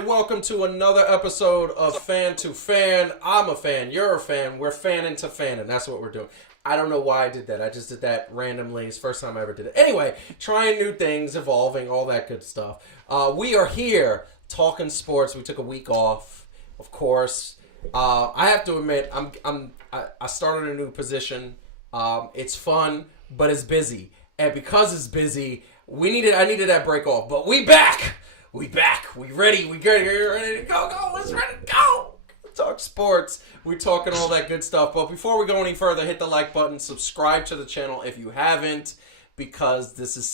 everybody. Welcome to another episode of Fan2Fan. I'm a fan. You're a fan. We're fanning to fanning. That's what we're doing. I don't know why I did that. I just did that randomly. It's the first time I ever did it. Anyway, trying new things, evolving, all that good stuff. We are here talking sports. We took a week off, of course. I have to admit, I started a new position. It's fun, but it's busy. And because it's busy, I needed that break off. But we back. We ready to go. Let's ready to go. Talk sports. We're talking all that good stuff. But before we go any further, hit the like button. Subscribe to the channel if you haven't, because this is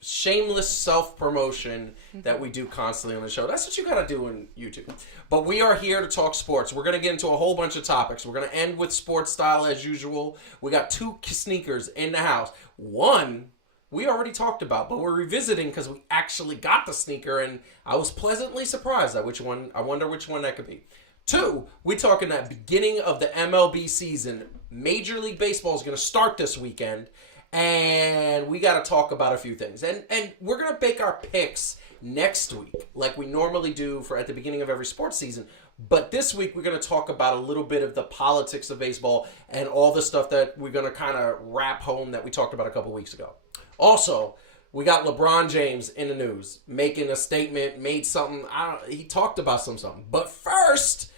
shameless self-promotion that we do constantly on the show. That's what you got to do on YouTube. But we are here to talk sports. We're going to get into a whole bunch of topics. We're going to end with sports style as usual. We got 2 sneakers in the house. One we already talked about, but we're revisiting because we actually got the sneaker, and I was pleasantly surprised at which one. I wonder which one that could be. 2, we talking that beginning of the MLB season. Major League Baseball is going to start this weekend, and we got to talk about a few things. And we're going to make our picks next week, like we normally do for at the beginning of every sports season. But this week, we're going to talk about a little bit of the politics of baseball and all the stuff that we're going to kind of wrap home that we talked about a couple weeks ago. Also, we got LeBron James in the news, making a statement, made something. He talked about something. But first,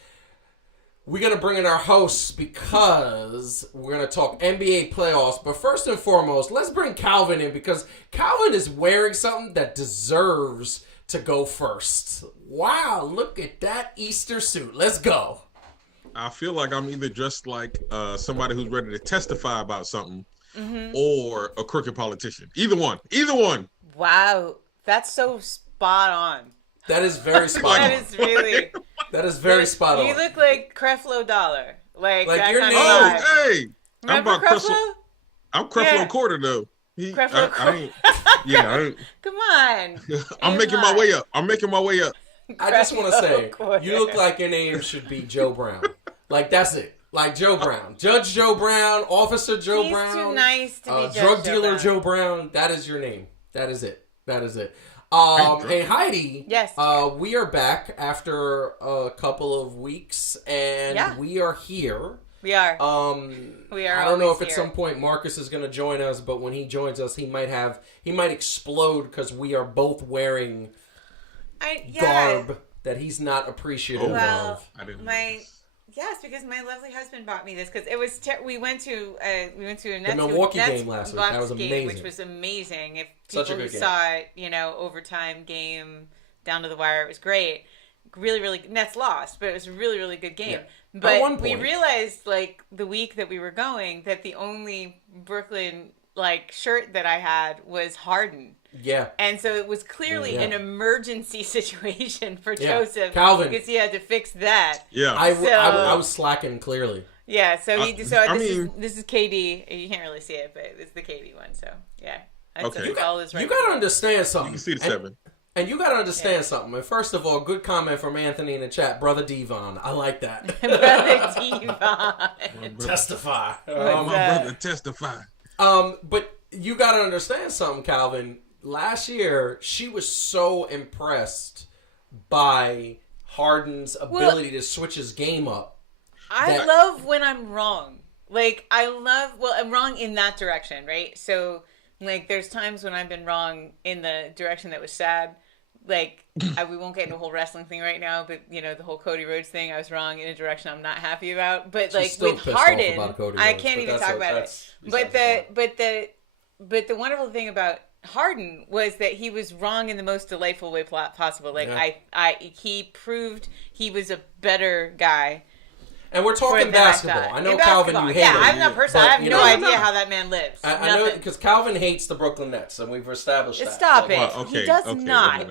we're going to bring in our hosts because we're going to talk NBA playoffs. But first and foremost, let's bring Calvin in because Calvin is wearing something that deserves to go first. Wow, look at that Easter suit. Let's go. I feel like I'm either dressed like somebody who's ready to testify about something, or a crooked politician. Either one. Wow, that's so spot on. That is very spot on. That is very spot on. You look like Creflo Dollar. Like that your kind name. of vibe. Oh, hey. Remember I'm about Creflo? I'm Creflo Quarter, though. Come on. I'm making my way up. I just want to say, you look like your name should be Joe Brown. Like, that's it. Like Joe Brown. Judge Joe Brown, Officer Joe Brown. He's too nice to be Judge drug dealer Brown. Joe Brown. That is your name. That is it. Hey, Heidi. Yes. We are back after a couple of weeks, and we are here. We are. We are. I don't know if at some point Marcus is going to join us, but when he joins us, he might explode because we are both wearing garb that he's not appreciative of. I didn't know. Yes, because my lovely husband bought me this because it was. We went to a Nets, Milwaukee game last week. That was amazing. Which was amazing. If Such people a good game. saw it, overtime game down to the wire, it was great. Really, really. Nets lost, but it was a really, really good game. Yeah. But we realized, like the week that we were going, that the only Brooklyn shirt that I had was Harden. Yeah. And so it was clearly an emergency situation for Joseph. Calvin. Because he had to fix that. Yeah. I was slacking clearly. Yeah, so this is KD. You can't really see it, but it's the KD one. So, yeah. Okay. You got to understand something. You can see the 7. And you got to understand something. And first of all, good comment from Anthony in the chat. Brother Devon. I like that. Brother Devon. Testify. My brother testify. But you got to understand something, Calvin. Last year, she was so impressed by Harden's ability to switch his game up. I love when I'm wrong. I'm wrong in that direction, right? So, there's times when I've been wrong in the direction that was sad. We won't get into the whole wrestling thing right now, but, the whole Cody Rhodes thing, I was wrong in a direction I'm not happy about. But, with Harden, I can't even talk about it. But the wonderful thing about Harden was that he was wrong in the most delightful way possible. He proved he was a better guy. And we're talking basketball. I know Calvin, you hate it. I'm not person. I have no idea how that man lives. I know because Calvin hates the Brooklyn Nets, and we've established that. Stop it. He does not.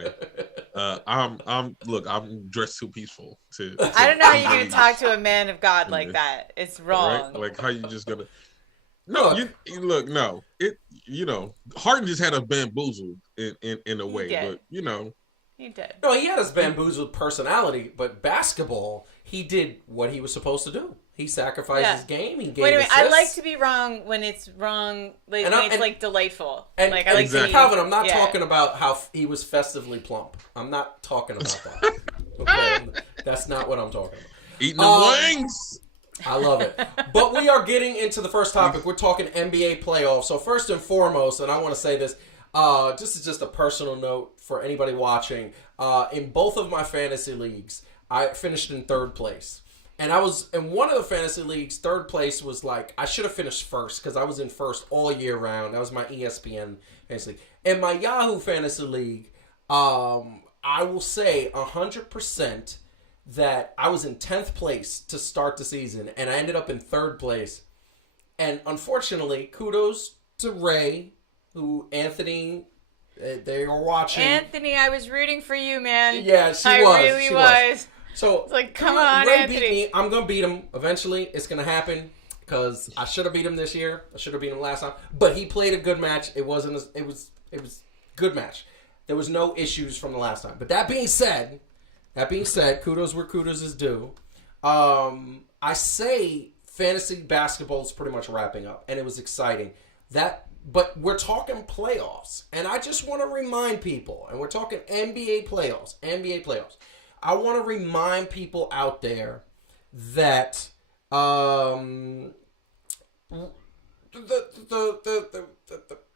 I'm dressed too peaceful. I don't know how you're going to talk to a man of God like that. It's wrong. Right? How you just gonna? No, no. Harden just had us bamboozled in a way, but he did. No, he had his bamboozled personality, but basketball, he did what he was supposed to do. He sacrificed his game. He gave assists. I like to be wrong when it's wrong, like when it's like delightful. And, like I like exactly. Calvin, I'm not talking about how he was festively plump. I'm not talking about that. Okay, that's not what I'm talking about. Eating the wings. I love it. But we are getting into the first topic. We're talking NBA playoffs. So first and foremost, and I want to say this, this is just a personal note for anybody watching. In both of my fantasy leagues, I finished in third place. And I was in one of the fantasy leagues, third place was like, I should have finished first because I was in first all year round. That was my ESPN fantasy league. In my Yahoo fantasy league, I will say 100% that I was in 10th place to start the season, and I ended up in third place. And unfortunately, kudos to Ray, who they were watching. Anthony, I was rooting for you, man. Yeah, she really was. So it's like, come on, Ray Anthony. beat me. I'm gonna beat him eventually. It's gonna happen because I should have beat him this year. I should have beat him last time. But he played a good match. It was good match. There was no issues from the last time. But that being said, kudos where kudos is due. I say fantasy basketball is pretty much wrapping up, and it was exciting. But we're talking playoffs, and I just want to remind people, and we're talking NBA playoffs. I want to remind people out there that the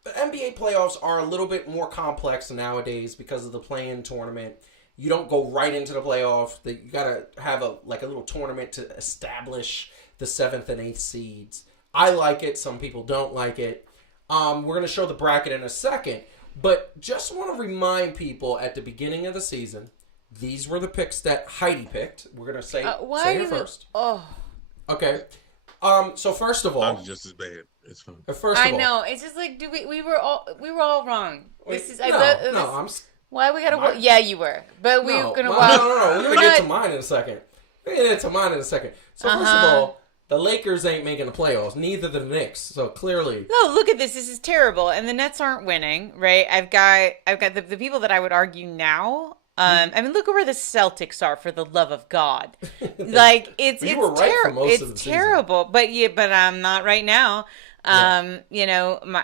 NBA playoffs are a little bit more complex nowadays because of the play-in tournament. You don't go right into the playoff. You gotta have a little tournament to establish the 7th and 8th seeds. I like it. Some people don't like it. We're gonna show the bracket in a second, but just want to remind people at the beginning of the season. These were the picks that Heidi picked. We're gonna say it first. Okay. So first of all, I'm just as bad. It's fine. I know. It's just like, we were all wrong. Why we gotta? Yeah, you were. But we were gonna. No. We're gonna get to mine in a second. So first of all, the Lakers ain't making the playoffs. Neither the Knicks. So clearly. No, look at this. This is terrible. And the Nets aren't winning, right? I've got the people that I would argue now. I mean, look at where the Celtics are, for the love of God. Like, it's terrible. But not right now.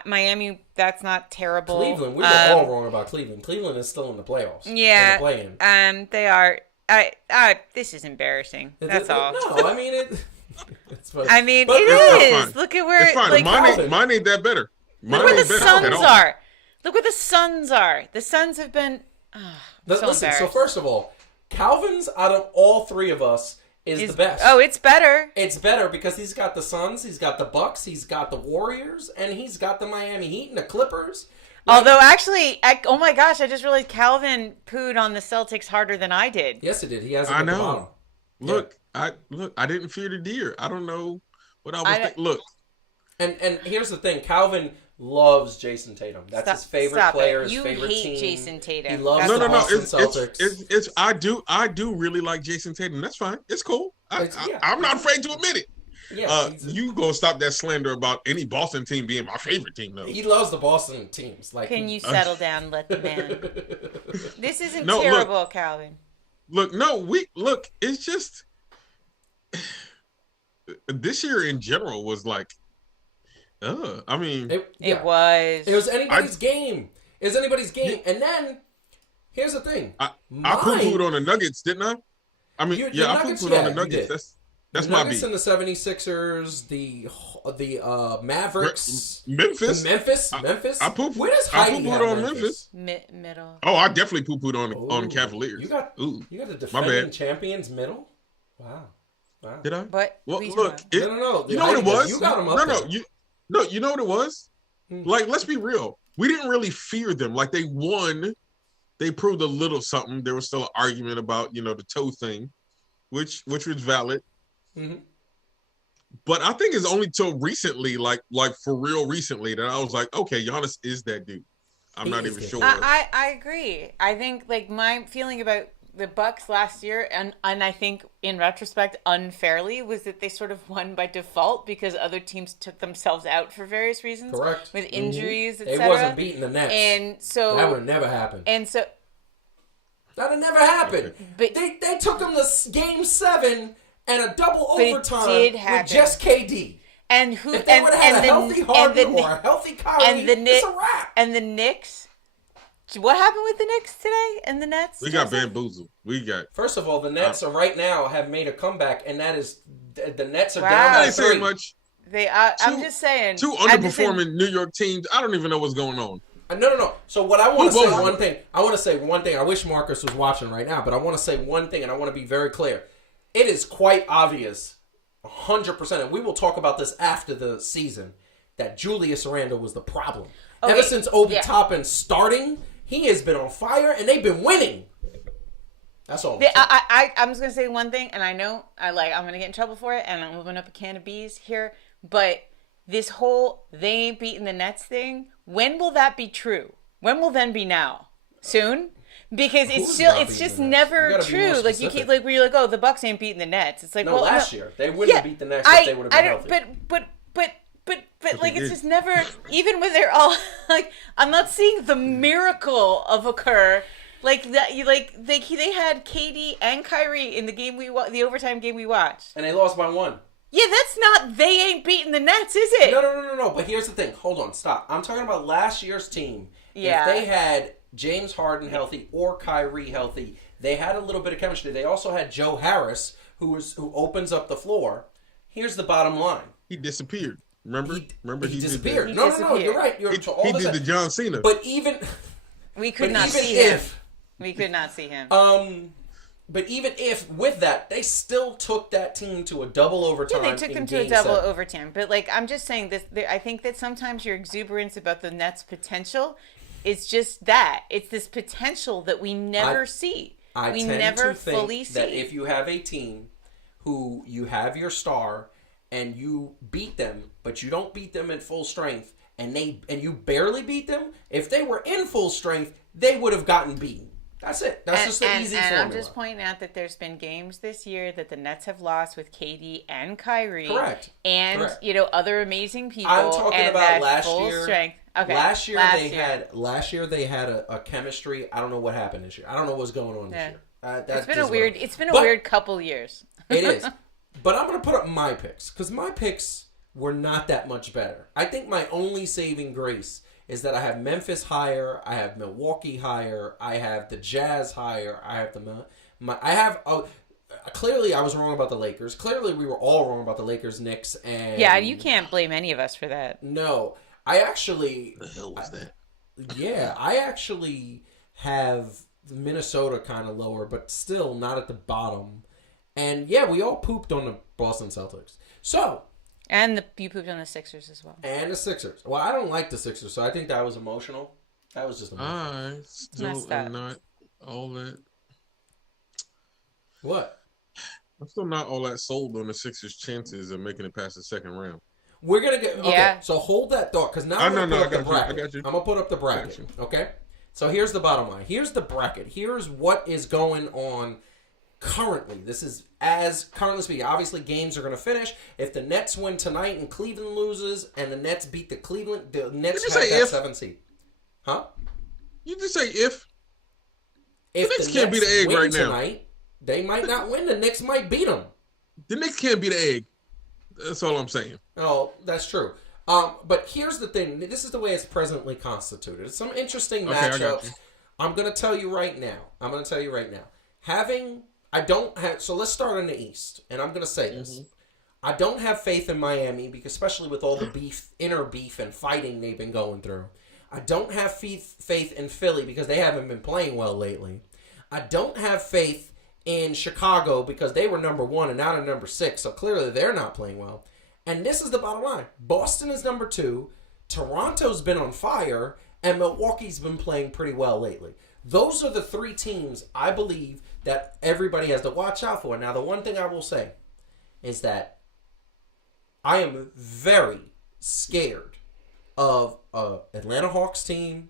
Miami, that's not terrible. Cleveland, we were all wrong about Cleveland. Cleveland is still in the playoffs. Yeah. In the play-in. They are. This is embarrassing. That's all. No, I mean it. It's funny. I mean, it is. Look at where. It's fine. Mine ain't that better. Look where the Suns are. Look where the Suns are. The Suns have been. Listen, so first of all, Calvin's out of all three of us is the best. Oh, it's better. It's better because he's got the Suns, he's got the Bucks, he's got the Warriors, and he's got the Miami Heat and the Clippers. Although, actually, oh my gosh, I just realized Calvin pooed on the Celtics harder than I did. Yes, he did. He has it at the bottom. Look, I didn't fear the deer. I don't know what I was thinking. Look. And here's the thing. Calvin loves Jason Tatum. That's his favorite player, his favorite team. You hate Jason Tatum. He loves the Boston Celtics. It's I do really like Jason Tatum. That's fine. It's cool. I'm not afraid to admit it. Yeah, you gonna stop that slander about any Boston team being my favorite team, though. He loves the Boston teams. Can you settle down, let the man? This isn't terrible, Calvin. Look. It's just this year in general was like. I mean, it was anybody's game. It was anybody's game. And then here's the thing. I poo-pooed on the Nuggets, didn't I? I mean, I poo-pooed on the Nuggets. That's my beat. The Nuggets and the 76ers, the Mavericks, Memphis. Memphis. I poo-pooed on Memphis. Middle. Oh, I definitely poo-pooed on Cavaliers. You got the defending champions middle. Wow. Did I? But look, no. You know what it was? You got them up there. You know what it was? Like, let's be real. We didn't really fear them. Like, they won. They proved a little something. There was still an argument about, the toe thing, which was valid. Mm-hmm. But I think it's only till recently, like for real recently, that I was like, okay, Giannis is that dude. I'm not even sure. I agree. I think, like, my feeling about the Bucks last year, and I think in retrospect unfairly, was that they sort of won by default because other teams took themselves out for various reasons. Correct. With injuries, etc. They wasn't beating the Nets. And so that would never happen. And so that would never happen. But they took them to Game 7 and a double But it overtime did with happen. just KD. And who? If they would have had a healthy Harden or a healthy Kyrie, it's a wrap. And the Knicks. What happened with the Knicks today and the Nets? We got bamboozled. First of all, the Nets are right now have made a comeback, and that is the Nets are Wow. down I by ain't 3. saying much. I'm just saying. Two underperforming New York teams. I don't even know what's going on. No. So what I want to say one thing. I want to say one thing. I wish Marcus was watching right now, but I want to say one thing, and I want to be very clear. It is quite obvious, 100%, and we will talk about this after the season, that Julius Randle was the problem. Okay. Ever since Obi Toppin starting, he has been on fire, and they've been winning. That's all. I'm just gonna say one thing, and I know I'm gonna get in trouble for it, and I'm opening up a can of bees here. But this whole they ain't beating the Nets thing, when will that be true? When will then be now? Soon? Because it's just never true. Like you keep where you're like, oh, the Bucks ain't beating the Nets. It's like, no, last year they wouldn't have beat the Nets if they would have been healthy. But like it's just never. Even when they're all like, I'm not seeing the miracle of occur. Like that, they had KD and Kyrie in the game the overtime game we watched, and they lost by 1. Yeah, that's not. They ain't beating the Nets, is it? No. But here's the thing. Hold on, stop. I'm talking about last year's team. Yeah. If they had James Harden healthy or Kyrie healthy, they had a little bit of chemistry. They also had Joe Harris, who opens up the floor. Here's the bottom line. He disappeared. Remember he disappeared. Did No. You're right. he did the John Cena. But even we could not see him. We could not see him. But even if with that, they still took that team to a double overtime. Yeah, they took them to a double overtime. But like, I'm just saying this. I think that sometimes your exuberance about the Nets' potential is just that. It's this potential that we never see. We never fully see. That if you have a team who you have your star and you beat them, but you don't beat them at full strength, and you barely beat them, if they were in full strength, they would have gotten beaten. That's it. That's just the easy formula. And I'm just pointing out that there's been games this year that the Nets have lost with KD and Kyrie. Correct. And, other amazing people. I'm talking about last full year. Strength. Okay. Last year they had a chemistry. I don't know what happened this year. I don't know what's going on this year. It's been a weird couple years. It is. But I'm going to put up my picks because my picks were not that much better. I think my only saving grace is that I have Memphis higher, I have Milwaukee higher, I have the Jazz higher, I have clearly I was wrong about the Lakers. Clearly we were all wrong about the Lakers, Knicks, and yeah, you can't blame any of us for that. No, I actually. The hell was that? Yeah, I actually have Minnesota kind of lower, but still not at the bottom. And yeah, we all pooped on the Boston Celtics. So. And you pooped on the Sixers as well. And the Sixers. Well, I don't like the Sixers, so I think that was emotional. That was just emotional. I still am not all that. What? I'm still not all that sold on the Sixers' chances of making it past the second round. We're going to get... Okay, yeah. So hold that thought, because now I'm going to put up the bracket. I got you. I'm going to put up the bracket, okay? So here's the bottom line. Here's the bracket. Here's what is going on currently. This is as currently speaking. Obviously, games are going to finish. If the Nets win tonight and Cleveland loses, and the Nets beat the Nets have that 7th seed. Huh? You just say if. If the Knicks the can't Nets beat the egg win right now. Tonight, they might not win. The Knicks might beat them. The Knicks can't beat the egg. That's all I'm saying. Oh, that's true. But here's the thing. This is the way it's presently constituted. It's some interesting matchups. I'm going to tell you right now. So let's start in the East. And I'm going to say this. I don't have faith in Miami, because especially with all the inner beef and fighting they've been going through. I don't have faith in Philly because they haven't been playing well lately. I don't have faith in Chicago because they were number 1 and now they're number 6. So clearly they're not playing well. And this is the bottom line. Boston is number 2. Toronto's been on fire. And Milwaukee's been playing pretty well lately. Those are the 3 teams I believe that everybody has to watch out for. Now, the one thing I will say is that I am very scared of Atlanta Hawks team,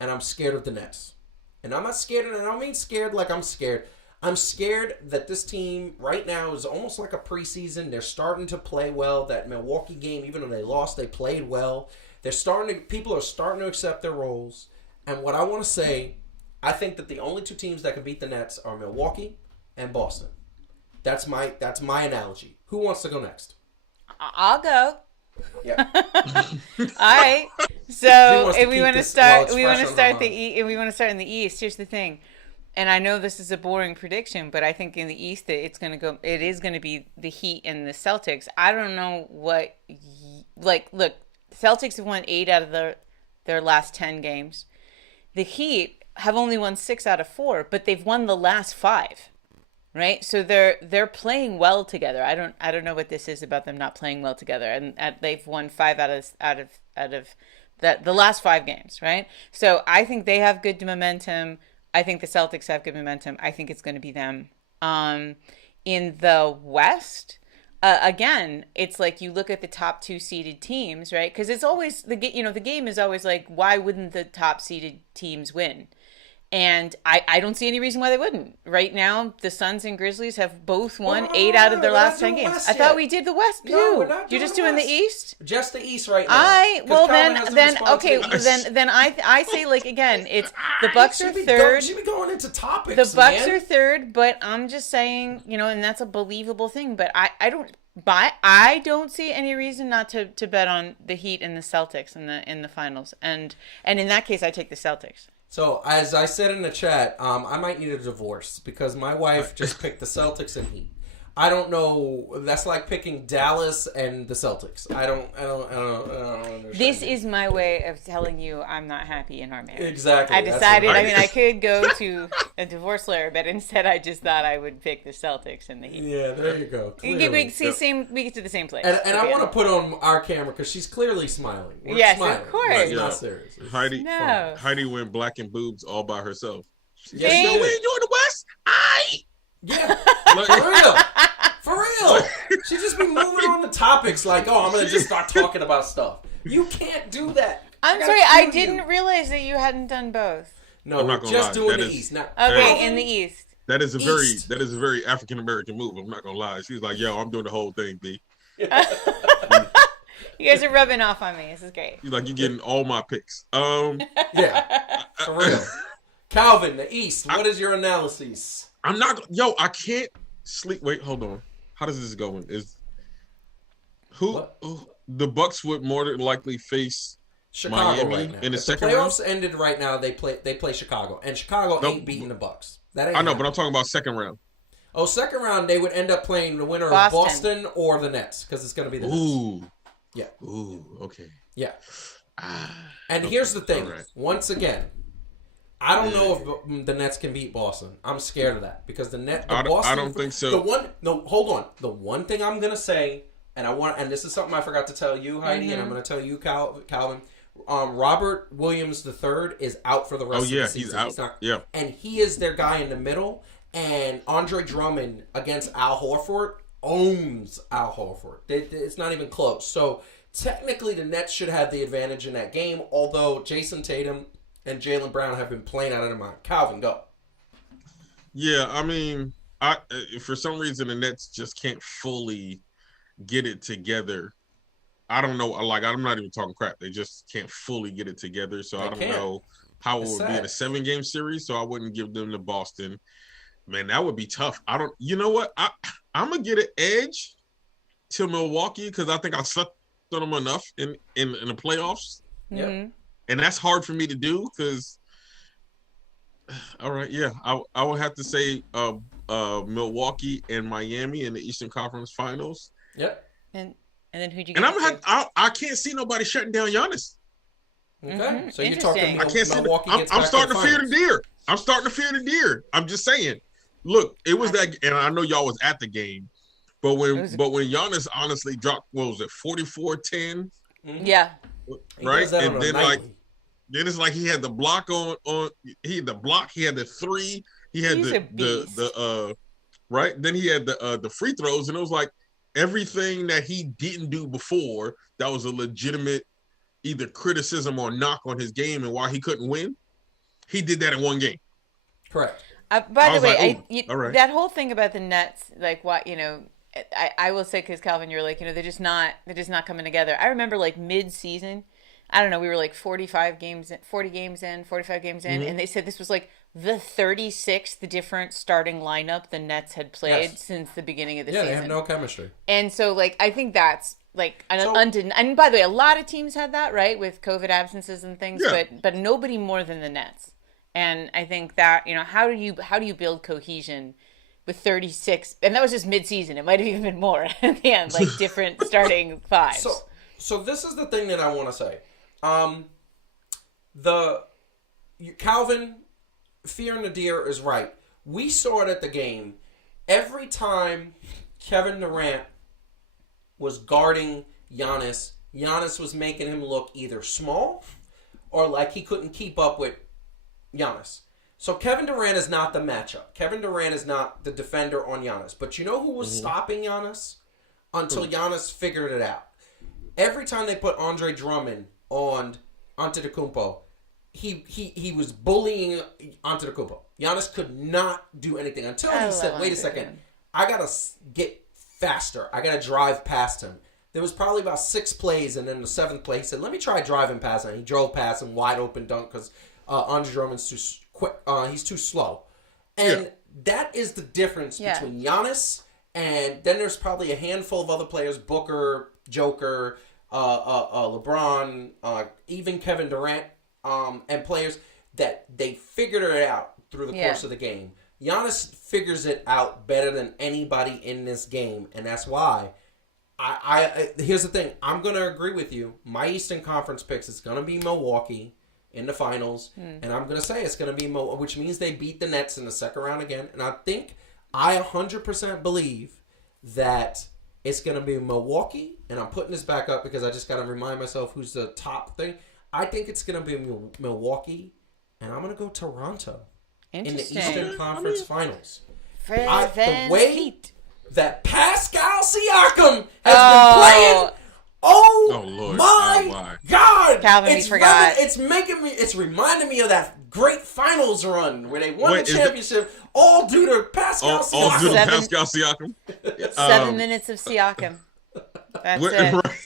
and I'm scared of the Nets. And I'm not scared, and I don't mean scared like I'm scared. I'm scared that this team right now is almost like a preseason. They're starting to play well. That Milwaukee game, even though they lost, they played well. People are starting to accept their roles. And what I want to say, I think that the only 2 teams that can beat the Nets are Milwaukee and Boston. That's my analogy. Who wants to go next? I'll go. Yeah. All right. So wants to if we keep want to this while start, it's we fresh want to on start her the mind. if we want to start in the East. Here's the thing, and I know this is a boring prediction, but I think in the East it is going to be the Heat and the Celtics. I don't know what look, Celtics have won 8 out of their last 10 games. The Heat have only won 6 out of 4, but they've won the last 5. Right, so they're playing well together. I don't know what this is about them not playing well together, and they've won 5 out of the last 5 games. Right, so I think they have good momentum. I think the Celtics have good momentum. I think it's going to be them. In the West, again, it's like you look at the top 2 seeded teams, right? Because it's always the game is always like, why wouldn't the top seeded teams win? And I don't see any reason why they wouldn't. Right now, the Suns and Grizzlies have both won 8 out of their last 10 games. I thought we did the West too. No, we're not You're doing just the doing the West. East? Just the East right now. Then I say, like, again, it's the Bucks are third. She be going into topics. The Bucks man. are third, but I'm just saying, and that's a believable thing. But I don't see any reason not to bet on the Heat and the Celtics in the finals. And in that case, I take the Celtics. So, as I said in the chat, I might need a divorce because my wife just picked the Celtics and Heat. I don't know. That's like picking Dallas and the Celtics. I don't understand. This is my way of telling you I'm not happy in our marriage. Exactly. I decided, I could go to a divorce lawyer, but instead I just thought I would pick the Celtics and the Heat. Yeah, there you go. We get to the same place. And I want to put on our camera because she's clearly smiling. We're yes, smiling. of course. It's not serious. It's Heidi went black and boobs all by herself. Yeah, See? she No, did. we ain't doing the West. Yeah, for real. For real. She just be moving on the topics like, oh, I'm going to just start talking about stuff. You can't do that. I'm sorry, I didn't realize that you hadn't done both. No, I'm not we're gonna just lie. doing That the is- East. Now, Okay, in the East. That is a East. very African American move. I'm not gonna lie. She's like, yo, I'm doing the whole thing, B. You guys are rubbing off on me. This is great. She's like, you're getting all my picks. Yeah, for real. Calvin, the East, what is your analysis? I'm not. Yo, I can't sleep. Wait, hold on. How does this go? Who the Bucks would more than likely face Chicago Miami right now. in the If second the round? playoffs ended right now, they play Chicago, and Chicago ain't beating the Bucks. That ain't I know, happening. but I'm talking about second round. Oh, second round, they would end up playing the winner of Boston. Boston or the Nets because it's going to be the Nets. Ooh. Yeah. Ooh. Okay. Yeah. Ah. And here's the thing. All right. Once again, I don't know if the Nets can beat Boston. I'm scared of that because I don't think so. Hold on. The one thing I'm gonna say, and this is something I forgot to tell you, Heidi, and I'm gonna tell you, Calvin. Robert Williams III is out for the rest of the season. He's out. Yeah. And he is their guy in the middle. And Andre Drummond against Al Horford owns Al Horford. It's not even close. So technically, the Nets should have the advantage in that game. Although Jason Tatum and Jaylen Brown have been playing out of their mind. Calvin, go. Yeah, I mean, for some reason the Nets just can't fully get it together. I don't know. Like, I'm not even talking crap. They just can't fully get it together. So I don't know how it would be in a 7-game series. So I wouldn't give them to Boston. Man, that would be tough. You know what? I'm gonna get an edge to Milwaukee because I think I slept on them enough in the playoffs. Yep. Mm-hmm. And that's hard for me to do because, all right, yeah, I would have to say Milwaukee and Miami in the Eastern Conference Finals. Yep. And then who'd you And get? I can't see nobody shutting down Giannis. Okay. Mm-hmm. So you're talking Interesting. I can't see. Milwaukee gets I'm back starting to fear the finals. deer. I'm starting to fear the deer. I'm just saying. Look, it was that, and I know y'all was at the game, but when Giannis honestly dropped, what was it, 44-10? Yeah. He Right? does that And on a then nightly. then it's like he had the block on he had the block, he had the three, he had He's a beast. the right? Then he had the free throws, and it was like everything that he didn't do before that was a legitimate either criticism or knock on his game and why he couldn't win. He did that in one game. Correct. By the was way, like, ooh, all right. that whole thing about the Nets, like what I will say, because Calvin, you're like, they're just not coming together. I remember like mid-season, I don't know, we were like 40 games in, 45 games in, Mm-hmm. and they said this was like the 36th different starting lineup the Nets had played since the beginning of the season. Yeah, they have no chemistry. And so, like, I think that's like and by the way, a lot of teams had that, right, with COVID absences and things, but nobody more than the Nets. And I think that, you know, how do you build cohesion with 36? And that was just mid-season. It might have even been more at the end, like different starting fives. So this is the thing that I want to say. Calvin Fear Nadir is right. We saw it at the game. Every time Kevin Durant was guarding Giannis, Giannis was making him look either small or like he couldn't keep up with Giannis. So Kevin Durant is not the matchup. Kevin Durant is not the defender on Giannis. But you know who was stopping Giannis? Until Giannis figured it out. Every time they put Andre Drummond on Antetokounmpo, he was bullying Antetokounmpo. Giannis could not do anything until he said, wait a second, I got to get faster. I got to drive past him. There was probably about 6 plays, and then the 7th play, he said, let me try driving past him. He drove past him, wide open dunk, because Andre Drummond's too quick. He's too slow. And that is the difference between Giannis and then there's probably a handful of other players, Booker, Joker, LeBron, even Kevin Durant, and players that they figured it out through the course of the game. Giannis figures it out better than anybody in this game, and that's why I here's the thing. I'm going to agree with you. My Eastern Conference picks, it's going to be Milwaukee in the finals, and I'm going to say it's going to be which means they beat the Nets in the second round again, and I 100% believe that it's going to be Milwaukee, and I'm putting this back up because I just got to remind myself who's the top thing. I think it's going to be Milwaukee, and I'm going to go Toronto in the Eastern Conference Finals. The way that Pascal Siakam has been playing, Lord. my God! Calvin, we forgot. It's reminding me of that great finals run where they won the championship, all due to Pascal Siakam. All due to Pascal Siakam. 7 minutes of Siakam. That's it. Right.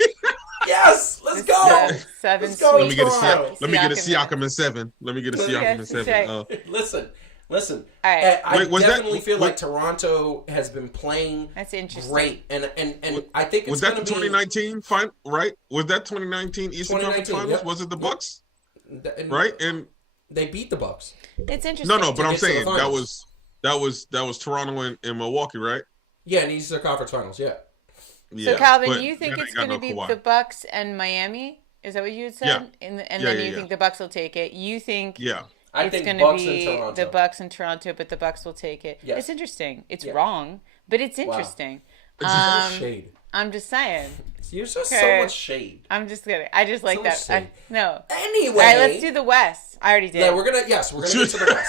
Yes, let's go. Let's go. Let me get a Siakam in 7. Let me get a Siakam in 7. Listen. All right. I definitely feel like Toronto has been playing great, and I think it's was that the 2019 final, right? Was that 2019 Eastern Conference Finals? Yep. Was it the Bucks? Right, and they beat the Bucks. It's interesting. No, but I'm saying that was Toronto and Milwaukee, right? Yeah, in Eastern Conference Finals. Yeah. So Calvin, you think it's going to be the Bucks and Miami? Is that what you had said? Yeah. And then you think the Bucks will take it. You think I think it's going to be the Bucks in Toronto, but the Bucks will take it. Yes. It's interesting. It's wrong, but it's interesting. Wow. It's shade. I'm just saying. You're just so much shade. I'm just kidding. I just like that. No. Anyway. All right, let's do the West. I already did. Yeah, we're gonna get to the West.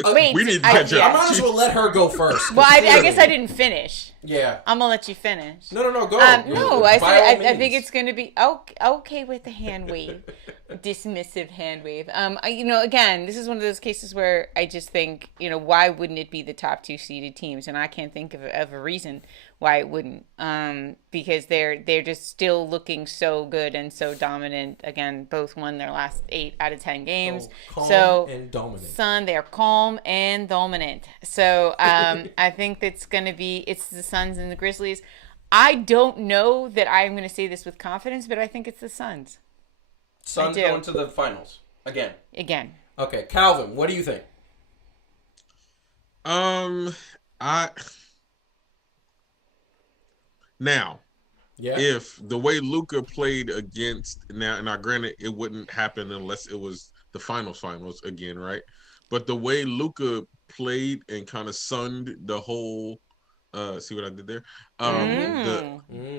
So, wait, we need to catch up. I might as well let her go first. Well, I guess I didn't finish. Yeah. I'm gonna let you finish. No, go. No, I said I think it's gonna be okay with the hand wave, dismissive hand wave. Again, this is one of those cases where I just think, why wouldn't it be the top 2 seeded teams? And I can't think of a reason why it wouldn't. Because they're just still looking so good and so dominant. Again, both won their last 8 out of 10 games. Calm and dominant. They're calm and dominant. So I think it's the Suns and the Grizzlies. I don't know that I'm going to say this with confidence, but I think it's the Suns. Suns going to the finals again. Okay, Calvin, what do you think? If the way Luka played against now granted it wouldn't happen unless it was the finals again, right? But the way Luka played and kind of sunned the whole see what I did there?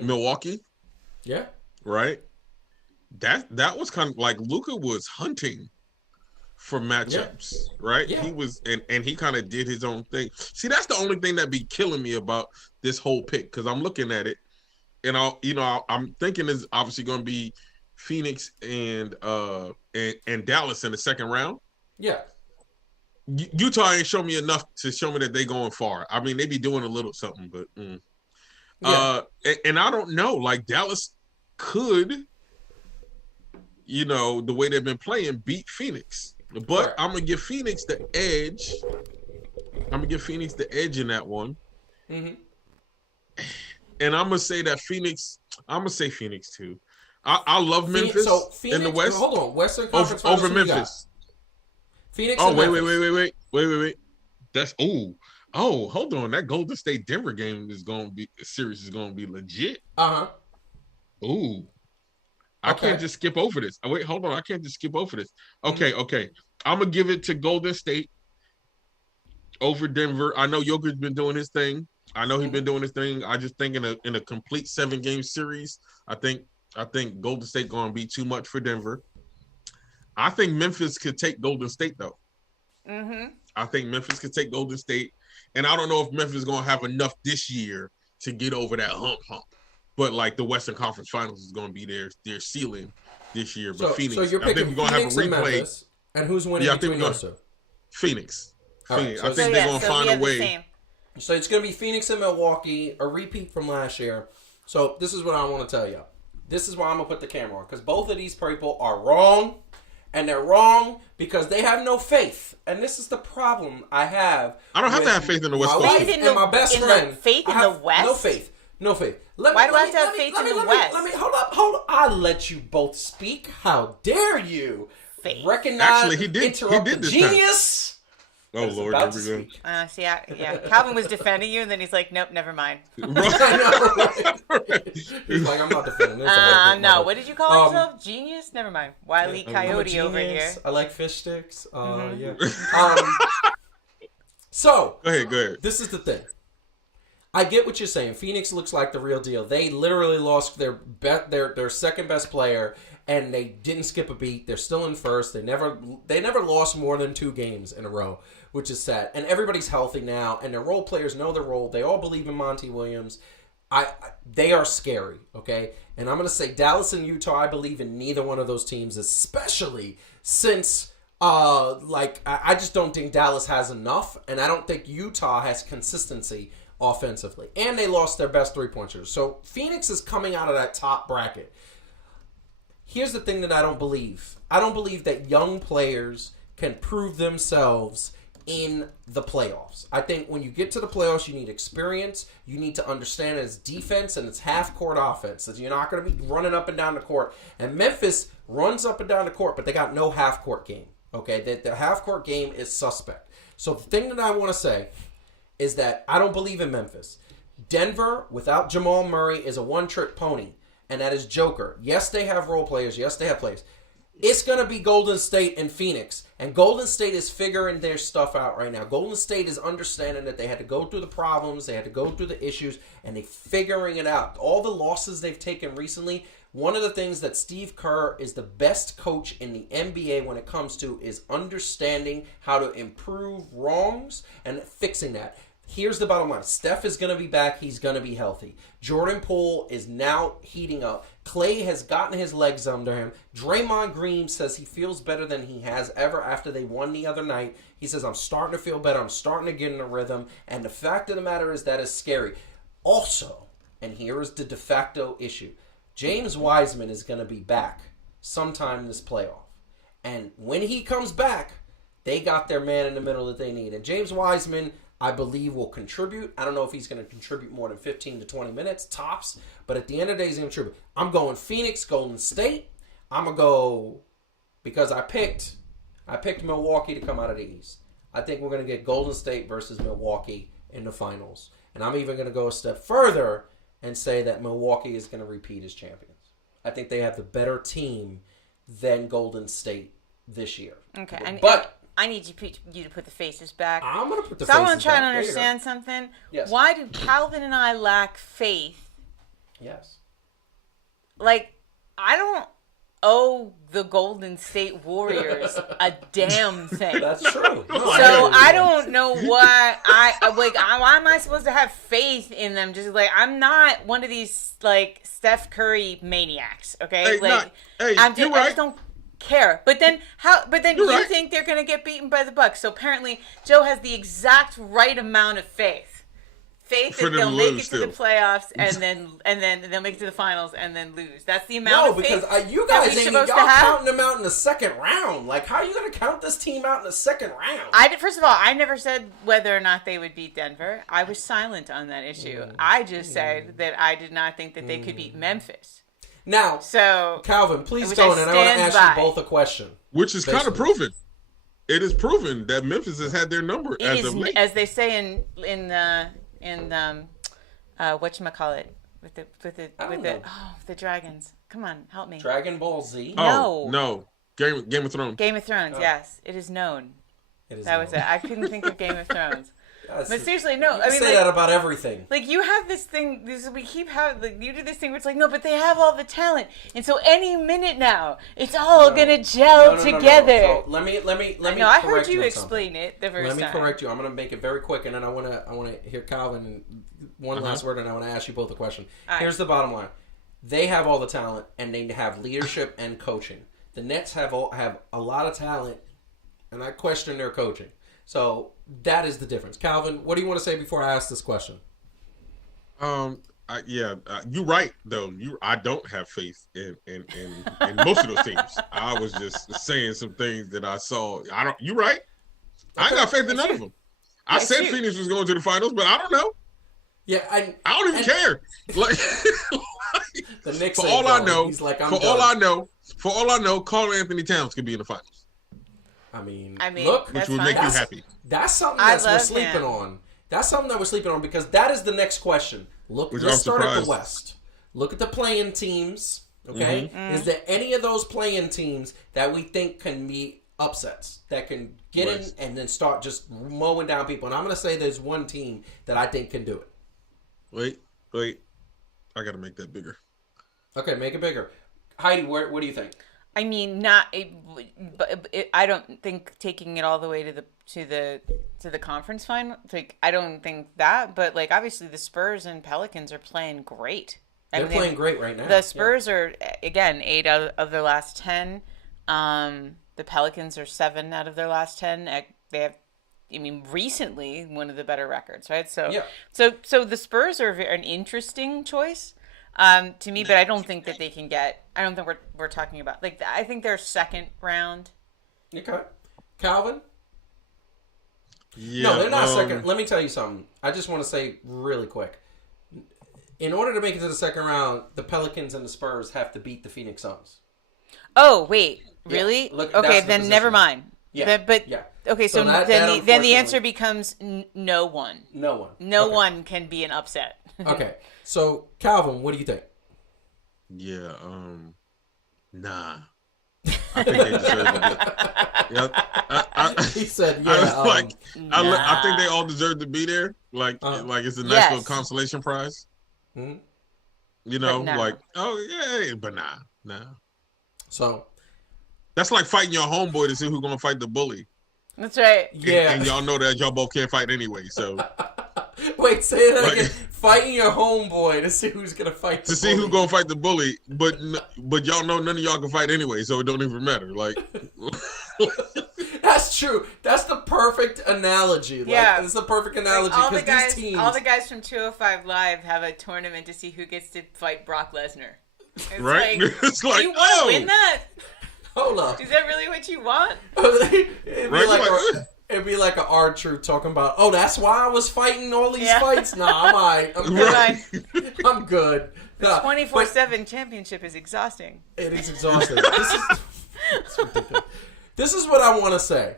Milwaukee. Yeah. Right? That was kind of like Luka was hunting for matchups, right? Yeah. He was and he kind of did his own thing. See, that's the only thing that be killing me about this whole pick, because I'm looking at it and I'm thinking it's obviously going to be Phoenix and Dallas in the second round. Yeah. Utah ain't show me enough to show me that they going far. I mean, they be doing a little something, but and I don't know. Like Dallas could, the way they've been playing, beat Phoenix. But Right. I'm gonna give Phoenix the edge. I'm gonna give Phoenix the edge in that one. Mm-hmm. And I'm gonna say that Phoenix. I'm gonna say Phoenix too. I love Memphis Phoenix, in the West Hold on, Western Conference over Finals, who you got? Memphis. Phoenix. Oh and wait, Memphis. wait. That's hold on. That Golden State Denver game is gonna be series is gonna be legit. Ooh, I Okay. can't just skip over this. Oh, wait, hold on. I can't just skip over this. Okay. I'm gonna give it to Golden State over Denver. I know Jokic's been doing his thing. I just think in a complete 7-game series, I think Golden State gonna be too much for Denver. I think Memphis could take Golden State though. I think Memphis could take Golden State, and I don't know if Memphis is gonna have enough this year to get over that hump. But like the Western Conference Finals is gonna be their ceiling this year. But Phoenix, so you're I think picking we're gonna Phoenix have a and replay. Memphis, and who's winning between those two? Phoenix. All right, so I think they're gonna find a way. So it's going to be Phoenix and Milwaukee, a repeat from last year. So this is what I want to tell you. This is why I'm going to put the camera on. Because both of these people are wrong. And they're wrong because they have no faith. And this is the problem I have. I don't have to have faith in the West Coast. Coast. And my best friend. Faith in the West? No faith. Why do I have to have faith in the West? Hold up. I let you both speak. How dare you? Faith. Recognize, Actually, he did the this time. Oh Lord, here we go. See, yeah. Calvin was defending you, and then he's like, "Nope, never mind." He's like, "I'm not defending this." No. What did you call yourself? Genius? Never mind. Wile E. Coyote over here. I like fish sticks. Yeah. So Go ahead. This is the thing. I get what you're saying. Phoenix looks like the real deal. They literally lost their second best player, and they didn't skip a beat. They're still in first. They never lost more than 2 games in a row, which is sad. And everybody's healthy now, and their role players know their role. They all believe in Monty Williams. They are scary, okay? And I'm going to say Dallas and Utah, I believe in neither one of those teams, especially since I just don't think Dallas has enough, and I don't think Utah has consistency offensively. And they lost their best 3-point shooters. So Phoenix is coming out of that top bracket. Here's the thing that I don't believe. I don't believe that young players can prove themselves in the playoffs. I think when you get to the playoffs, you need experience. You need to understand it's defense and it's half-court offense. So you're not going to be running up and down the court. And Memphis runs up and down the court, but they got no half-court game. Okay, the half-court game is suspect. So the thing that I want to say is that I don't believe in Memphis. Denver, without Jamal Murray, is a one-trick pony, and that is Joker. Yes, they have role players. Yes, they have players. It's going to be Golden State and Phoenix, and Golden State is figuring their stuff out right now. Golden State is understanding that they had to go through the problems, they had to go through the issues, and they're figuring it out. All the losses they've taken recently, one of the things that Steve Kerr is the best coach in the NBA when it comes to is understanding how to improve wrongs and fixing that. Here's the bottom line. Steph is going to be back. He's going to be healthy. Jordan Poole is now heating up. Clay has gotten his legs under him. Draymond Green says he feels better than he has ever after they won the other night. He says, I'm starting to feel better. I'm starting to get in a rhythm. And the fact of the matter is that is scary. Also, and here is the de facto issue, James Wiseman is going to be back sometime this playoff. And when he comes back, they got their man in the middle that they need. And James Wiseman, I believe, will contribute. I don't know if he's going to contribute more than 15 to 20 minutes, tops. But at the end of the day, he's going to contribute. I'm going Phoenix, Golden State. I'm going to go, because I picked Milwaukee to come out of the East. I think we're going to get Golden State versus Milwaukee in the finals. And I'm even going to go a step further and say that Milwaukee is going to repeat as champions. I think they have the better team than Golden State this year. Okay, but I need you to put the faces back. I'm going to put the faces back. So I want to try to understand something. Yes. Why do Calvin and I lack faith? Yes. Like, I don't owe the Golden State Warriors a damn thing. That's true. No, So I don't know why why am I supposed to have faith in them? Just like, I'm not one of these like Steph Curry maniacs. Okay, I just don't care. But then you think they're gonna get beaten by the Bucks? So apparently Joe has the exact right amount of faith. faith For that them they'll to make lose it to the still. playoffs and then they'll make it to the finals and then lose. That's the amount No, of faith because you that guys we're ain't supposed y'all to have. counting them out in the second round. Like, how are you going to count this team out in the second round? First of all, I never said whether or not they would beat Denver. I was silent on that issue. I just said that I did not think that they could beat Memphis. Now, So, Calvin, please which don't, I and I want to stand ask by. you both a question. Which is kind of Basically. proven. It is proven that Memphis has had their number it as is, of late. as they say in whatchamacallit, with the dragons. Come on, help me. Dragon Ball Z? No. Game of Thrones. Game of Thrones, yes. It is known. That was it. I couldn't think of Game of Thrones. But seriously, no. You say that about everything. Like, you have this thing, we keep having, like, you do this thing where it's like, no, but they have all the talent. And so any minute now, it's all going to gel together. So let me No, I heard correct you on explain it the first Let me time. correct you. I'm going to make it very quick, and then I want to hear Calvin and one last word, and I want to ask you both a question. Right. Here's the bottom line. They have all the talent, and they have leadership and coaching. The Nets have a lot of talent, and I question their coaching. So that is the difference. Calvin, what do you want to say before I ask this question? You're right though. I don't have faith in most of those teams. I was just saying some things that I saw. You're right. I ain't got faith in none of them. I said Phoenix was going to the finals, but I don't know. Yeah, I don't even care. Like, the Knicks for all I know, he's like, for all I know, Karl Anthony Towns could be in the finals. I mean, look, which would make you happy. That's something that we're sleeping on. That's something that we're sleeping on because that is the next question. Let's start at the West. Look at the play-in teams. Okay, Is there any of those play-in teams that we think can be upsets that can get in and then start just mowing down people? And I'm going to say there's one team that I think can do it. Wait. I got to make that bigger. Okay, make it bigger. Heidi, what do you think? I mean, I don't think taking it all the way to the conference final. Like, I don't think that, but like obviously the Spurs and Pelicans are playing great. They're playing great right now. The Spurs are again 8 out of their last 10. The Pelicans are 7 out of their last 10. They have, recently one of the better records, right? So the Spurs are an interesting choice. To me, but I don't think that they can get. I don't think we're talking about like. I think they're second round. Okay, Calvin. Yeah, no, they're not second. Let me tell you something. I just want to say really quick. In order to make it to the second round, the Pelicans and the Spurs have to beat the Phoenix Suns. Oh wait, really? Yeah. Look, okay, then never mind. Yeah, Okay, so then the answer becomes no one. No one can be an upset. Okay, so Calvin, what do you think? Yeah, nah. I think they deserve to be. He said, I think they all deserve to be there. Like it's a nice little consolation prize. Mm-hmm. You know, but nah. So that's like fighting your homeboy to see who's gonna fight the bully. That's right. Yeah, and y'all know that y'all both can't fight anyway. So wait, say that again. Fighting your homeboy to see who's gonna fight. The see who's gonna fight the bully, but y'all know none of y'all can fight anyway, so it don't even matter. Like that's true. That's the perfect analogy. Like, it's the perfect analogy because these teams. All the guys from 205 Live have a tournament to see who gets to fight Brock Lesnar. It's right? Like, it's like, you want to win that? Hold up. Is that really what you want? It'd be like an R-Truth talking about, that's why I was fighting all these fights. Nah, I'm all right. I'm good. I'm good. The 24/7 championship is exhausting. It is exhausting. It's ridiculous. This is what I want to say.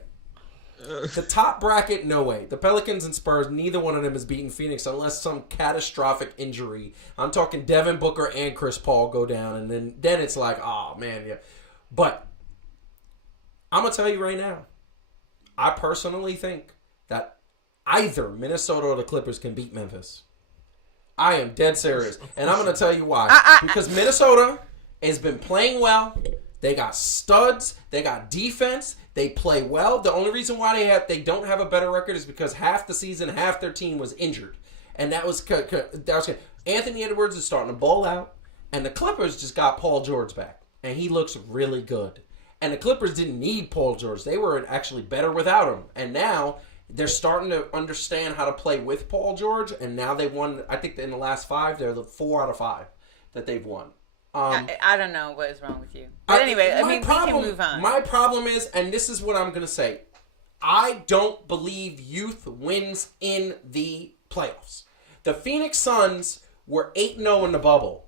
The top bracket, no way. The Pelicans and Spurs, neither one of them is beating Phoenix unless some catastrophic injury. I'm talking Devin Booker and Chris Paul go down, and then it's like, oh, man, yeah. But I'm going to tell you right now, I personally think that either Minnesota or the Clippers can beat Memphis. I am dead serious. And I'm going to tell you why. Because Minnesota has been playing well. They got studs. They got defense. They play well. The only reason why they don't have a better record is because half the season, half their team was injured. And that was Anthony Edwards is starting to ball out. And the Clippers just got Paul George back. And he looks really good. And the Clippers didn't need Paul George. They were actually better without him. And now They're starting to understand how to play with Paul George, and now they won. I think in the last 5, they're the 4 out of 5 that they've won. I don't know what is wrong with you. But anyway, I mean, we can move on. My problem is, and this is what I'm going to say, I don't believe youth wins in the playoffs. The Phoenix Suns were 8-0 in the bubble.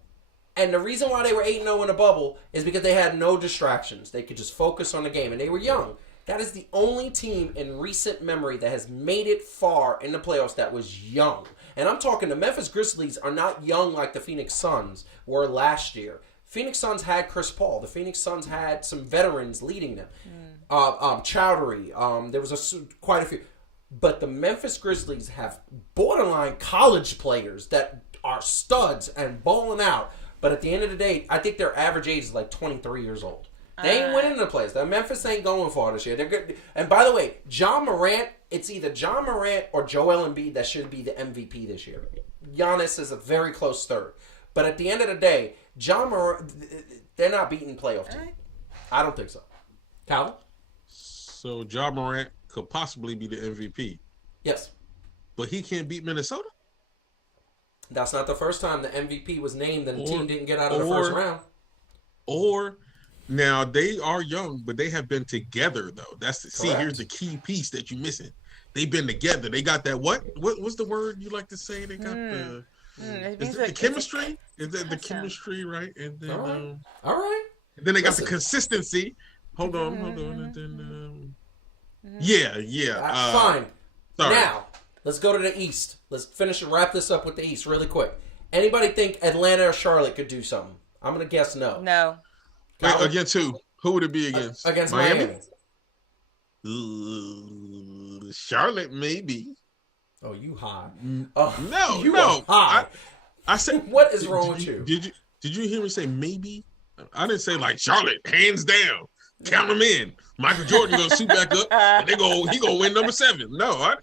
And the reason why they were 8-0 in the bubble is because they had no distractions. They could just focus on the game, and they were young. That is the only team in recent memory that has made it far in the playoffs that was young. And I'm talking the Memphis Grizzlies are not young like the Phoenix Suns were last year. Phoenix Suns had Chris Paul. The Phoenix Suns had some veterans leading them. Chowdhury. There was quite a few. But the Memphis Grizzlies have borderline college players that are studs and balling out. But at the end of the day, I think their average age is like 23 years old. They ain't winning the place. The Memphis ain't going far this year. They're good. And by the way, John Morant, it's either John Morant or Joel Embiid that should be the MVP this year. Giannis is a very close third. But at the end of the day, John Morant, they're not beating playoff team. I don't think so. Calvin? So John Morant could possibly be the MVP. Yes. But he can't beat Minnesota? That's not the first time the MVP was named and the team didn't get out of the first round. Or now they are young, but they have been together though. Here's the key piece that you're missing. They've been together. They got that what's the word you like to say? They got the is it the chemistry? Is it the chemistry, right? And then all right. And then they got the consistency. Hold on. And then fine. Sorry. Now, let's go to the East. Let's wrap this up with the East really quick. Anybody think Atlanta or Charlotte could do something? I'm going to guess no. No. Wait, against who? Who would it be against? Against Miami. Charlotte, maybe. Oh, you high. No. High. I said, what is wrong with you? Did you hear me say maybe? I didn't say like Charlotte, hands down. Count them in. Michael Jordan gonna suit back up, and he gonna win number 7. No,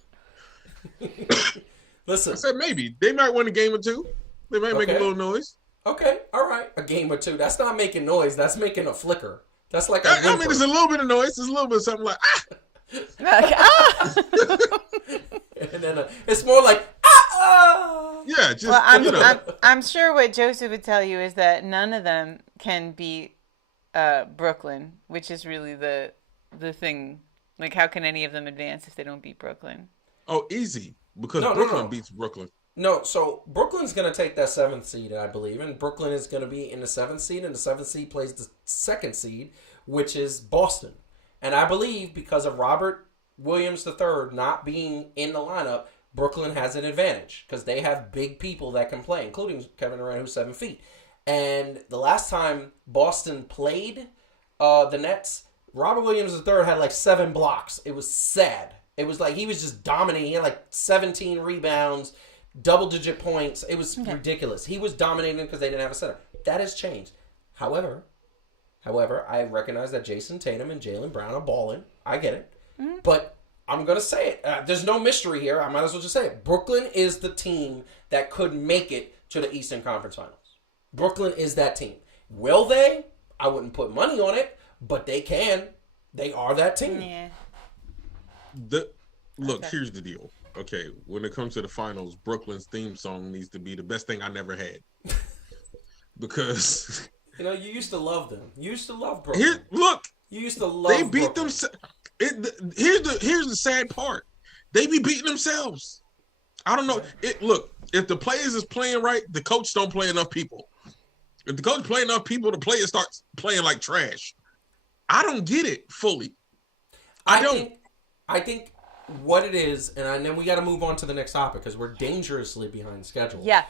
Listen. I said maybe they might win a game or two. They might make a little noise. Okay, all right, a game or two. That's not making noise. That's making a flicker. That's like I mean, there's a little bit of noise. There's a little bit of something like and then it's more like Yeah, just I'm sure what Joseph would tell you is that none of them can beat Brooklyn, which is really the thing. Like, how can any of them advance if they don't beat Brooklyn? Oh, easy, because Brooklyn beats Brooklyn. No, so Brooklyn's going to take that 7th seed, I believe, and Brooklyn is going to be in the 7th seed, and the 7th seed plays the 2nd seed, which is Boston. And I believe because of Robert Williams III not being in the lineup, Brooklyn has an advantage because they have big people that can play, including Kevin Durant, who's 7 feet. And the last time Boston played the Nets, Robert Williams III had like 7 blocks. It was sad. It was like he was just dominating. He had like 17 rebounds, double-digit points. It was ridiculous. He was dominating because they didn't have a center. That has changed. However, I recognize that Jason Tatum and Jaylen Brown are balling. I get it. Mm-hmm. But I'm going to say it. There's no mystery here. I might as well just say it. Brooklyn is the team that could make it to the Eastern Conference Finals. Brooklyn is that team. Will they? I wouldn't put money on it, but they can. They are that team. Yeah. Here's the deal. Okay, when it comes to the finals, Brooklyn's theme song needs to be the best thing I never had. Because you used to love them. You used to love Brooklyn. You used to love they beat Brooklyn. them. Here's the sad part. They be beating themselves. I don't know. If the players is playing right, the coach don't play enough people. If the coach play enough people, the players start playing like trash. I don't get it fully. I think what it is, and then we got to move on to the next topic because we're dangerously behind schedule. Yeah.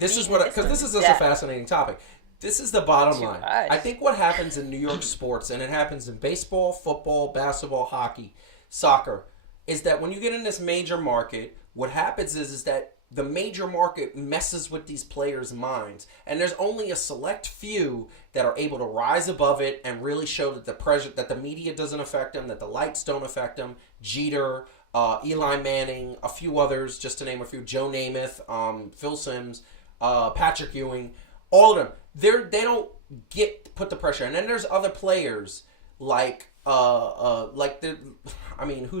This is such a fascinating topic. This is the bottom line. Much. I think what happens in New York sports, and it happens in baseball, football, basketball, hockey, soccer, is that when you get in this major market, what happens is that the major market messes with these players' minds. And there's only a select few that are able to rise above it and really show that that the media doesn't affect them, that the lights don't affect them. Jeter, Eli Manning, a few others, just to name a few, Joe Namath, Phil Simms, Patrick Ewing, all of them. They don't put the pressure. And then there's other players like who's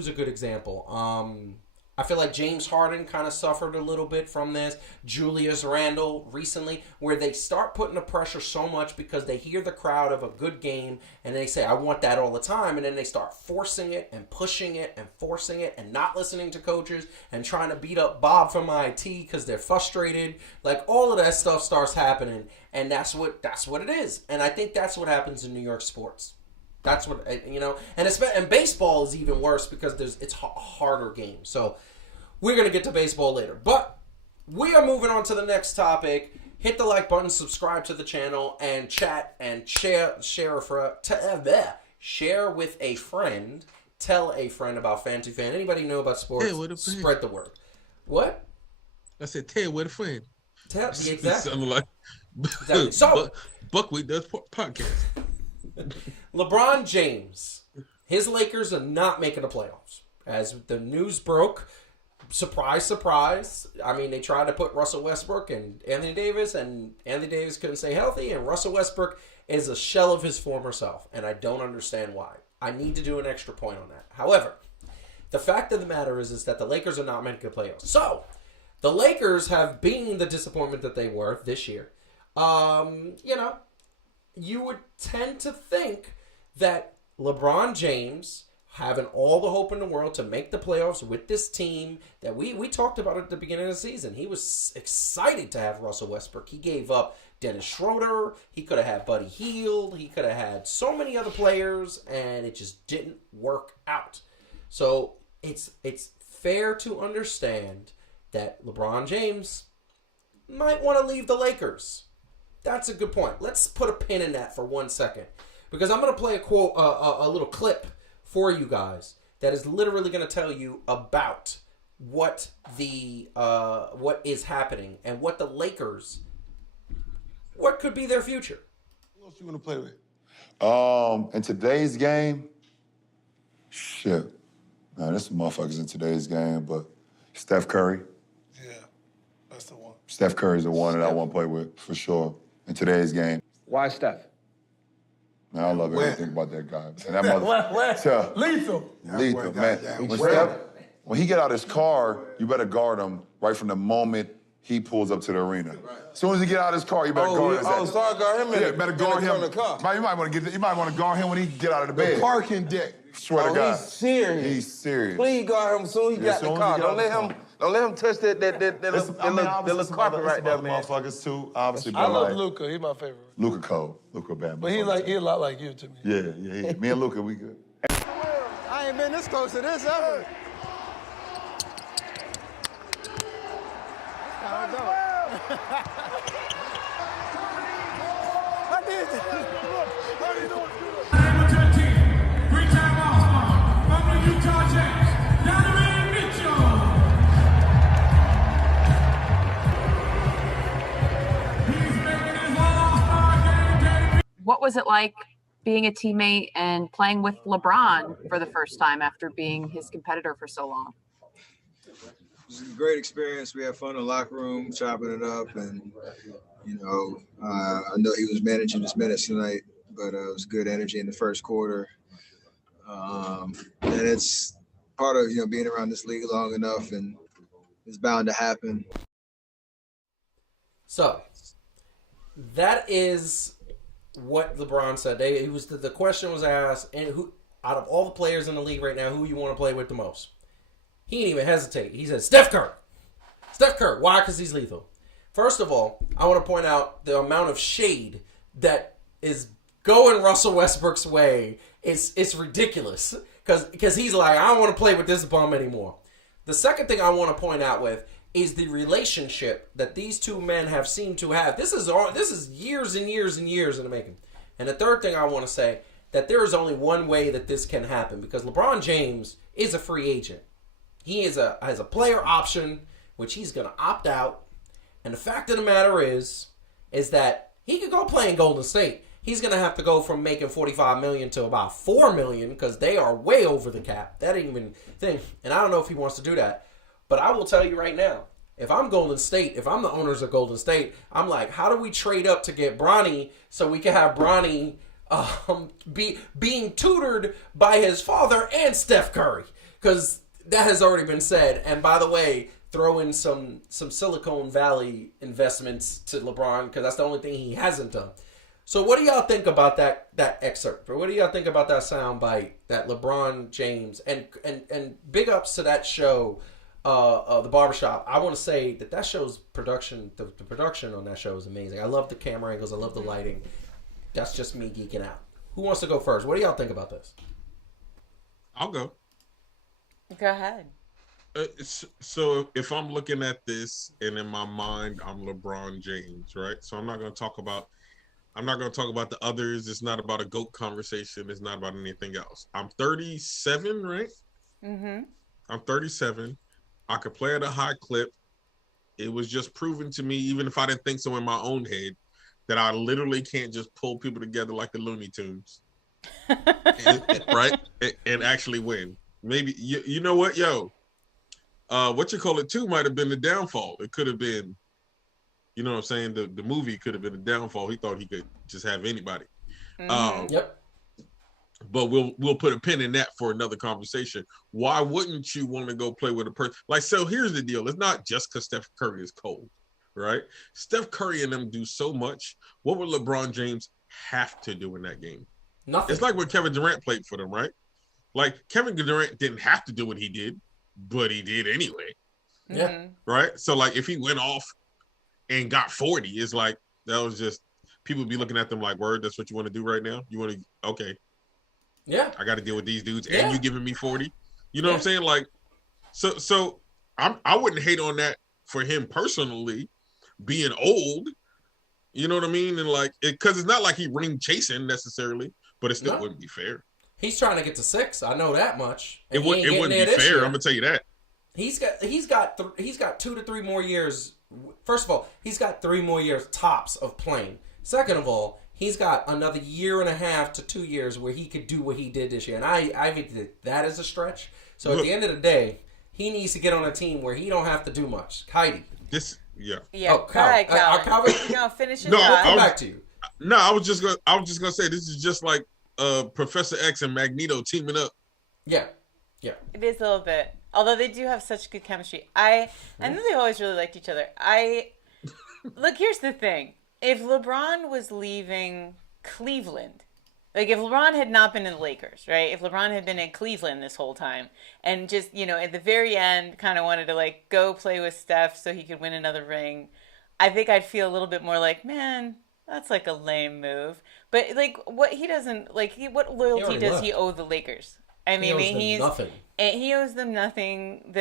a good example? I feel like James Harden kind of suffered a little bit from this. Julius Randle recently, where they start putting the pressure so much because they hear the crowd of a good game and they say, I want that all the time. And then they start forcing it and pushing it and forcing it and not listening to coaches and trying to beat up Bob from IT because they're frustrated. Like, all of that stuff starts happening, and that's what it is. And I think that's what happens in New York sports. That's what, and baseball is even worse because it's a harder game. So we're going to get to baseball later. But we are moving on to the next topic. Hit the like button, subscribe to the channel, and chat and share with a friend. Tell a friend about Fan2Fan. Anybody know about sports? Spread the word. What? I said, tell with a friend. Exactly. Like so, Buckwheat does podcast. LeBron James, his Lakers are not making the playoffs. As the news broke, surprise, surprise. I mean, they tried to put Russell Westbrook and Anthony Davis couldn't stay healthy, and Russell Westbrook is a shell of his former self, and I don't understand why. I need to do an extra point on that. However, the fact of the matter is that the Lakers are not making the playoffs. So, the Lakers have been the disappointment that they were this year. You would tend to think that LeBron James, having all the hope in the world to make the playoffs with this team, that we talked about at the beginning of the season. He was excited to have Russell Westbrook. He gave up Dennis Schroeder. He could have had Buddy Hield. He could have had so many other players, and it just didn't work out. So it's fair to understand that LeBron James might want to leave the Lakers. That's a good point. Let's put a pin in that for 1 second, because I'm going to play a little clip for you guys that is literally going to tell you about what is happening and what the Lakers, what could be their future. Who else you want to play with? In today's game, shit. Man, there's some motherfuckers in today's game, but Steph Curry. Yeah, that's the one. Steph Curry's the one that I want to play with, for sure, in today's game. Why Steph? Man, I love everything about that guy. And that mother, Lethal. Lethal, man. When he get out his car, you better guard him right from the moment he pulls up to the arena. As soon as he get out of his car, you better guard him. Guard him. Yeah, better guard him. The car. Man, you might want to guard him when he get out of the bed. The parking deck. Swear to God. He's serious. He's serious. Please guard him soon as he got the car. Don't let him touch that little carpet right there, man. Motherfuckers too, obviously. I love Luka. He's my favorite. Luka cold. Luka bad. But he a lot like you to me. Yeah. Me and Luka, we good. I ain't been this close to this ever. What was it like being a teammate and playing with LeBron for the first time after being his competitor for so long? It was a great experience. We had fun in the locker room, chopping it up, and I know he was managing his minutes tonight, but it was good energy in the first quarter. And it's part of being around this league long enough, and it's bound to happen. So that is what LeBron said. The question was asked, and who out of all the players in the league right now, who you want to play with the most? He didn't even hesitate. He said Steph Curry. Steph Curry. Why? Because he's lethal. First of all, I want to point out the amount of shade that is going Russell Westbrook's way. It's ridiculous because he's like, I don't want to play with this bum anymore. The second thing I want to point out is the relationship that these two men have seemed to have. This is years and years and years in the making. And the third thing I want to say, that there is only one way that this can happen, because LeBron James is a free agent. He has a player option, which he's going to opt out. And the fact of the matter is that he could go play in Golden State. He's going to have to go from making $45 million to about $4 million, because they are way over the cap. That ain't even thing. And I don't know if he wants to do that. But I will tell you right now, if I'm Golden State, if I'm the owners of Golden State, I'm like, how do we trade up to get Bronny so we can have Bronny being tutored by his father and Steph Curry, because that has already been said. And by the way, throw in some Silicon Valley investments to LeBron, because that's the only thing he hasn't done. So what do y'all think about that excerpt? Or what do y'all think about that soundbite that LeBron James and big ups to that show, The Barbershop. I want to say that show's production, the production on that show is amazing. I love the camera angles. I love the lighting. That's just me geeking out. Who wants to go first? What do y'all think about this? I'll go. Go ahead. So if I'm looking at this and in my mind I'm LeBron James, right? So I'm not going to talk about the others. It's not about a GOAT conversation. It's not about anything else. I'm 37, right? Mm-hmm. I'm 37. I could play at a high clip. It was just proven to me, even if I didn't think so in my own head, that I literally can't just pull people together like the Looney Tunes, right? And actually win. Maybe, you know what, what you call it too might have been the downfall. It could have been, you know what I'm saying? The movie could have been a downfall. He thought he could just have anybody. Mm-hmm. Yep. But we'll put a pin in that for another conversation. Why wouldn't you want to go play with a person? Like, so here's the deal. It's not just because Steph Curry is cold, right? Steph Curry and them do so much. What would LeBron James have to do in that game? Nothing. It's like when Kevin Durant played for them, right? Like, Kevin Durant didn't have to do what he did, but he did anyway. Yeah. Mm-hmm. Right? So, like, if he went off and got 40, it's like, that was just, people would be looking at them like, word, that's what you want to do right now? You want to, okay. Yeah. I got to deal with these dudes, Yeah. and you giving me 40. You know what I'm saying? Like, so I wouldn't hate on that for him personally, being old. You know what I mean? And like, because it's not like he ring chasing necessarly, but it still wouldn't be fair. He's trying to get to 6. I know that much. It wouldn't be fair. I'm gonna tell you that. He's got 2 to 3 more years. First of all, he's got 3 more years tops of playing. Second of all, he's got another 1.5 to 2 years where he could do what he did this year. And I think that is a stretch. So at the end of the day, he needs to get on a team where he don't have to do much. Heidi. Yeah. Oh, Calvin. Calvin. No, finish your I'll thought. come back to you. No, I was just gonna say this is just like Professor X and Magneto teaming up. Yeah. It is a little bit. Although they do have such good chemistry. I know they always really liked each other. Look, here's the thing. If LeBron was leaving Cleveland, like if LeBron had not been in the Lakers, right? If LeBron had been in Cleveland this whole time and just, at the very end kind of wanted to like go play with Steph so he could win another ring, I think I'd feel a little bit more like, man, that's like a lame move. But like what he doesn't like, what loyalty does he owe the Lakers? I mean, he owes them nothing. He owes them nothing.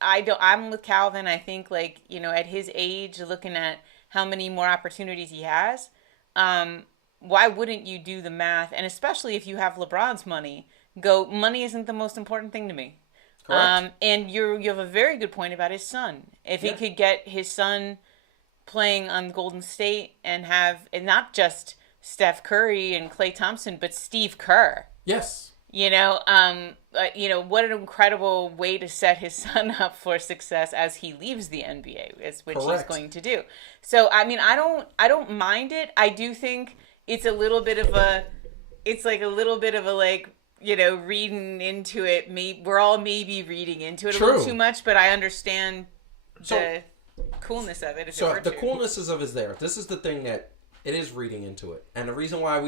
I'm with Calvin. I think like, at his age, looking at how many more opportunities he has, why wouldn't you do the math? And especially if you have LeBron's money, money isn't the most important thing to me. Correct. And you have a very good point about his son. If he could get his son playing on Golden State and not just Steph Curry and Klay Thompson, but Steve Kerr. Yes. What an incredible way to set his son up for success as he leaves the NBA, which he's going to do. So, I mean, I don't mind it. I do think it's a little bit of a reading into it. We're all maybe reading into it a little too much, but I understand the coolness of it. The coolness is there. This is the thing that it is reading into it. And the reason why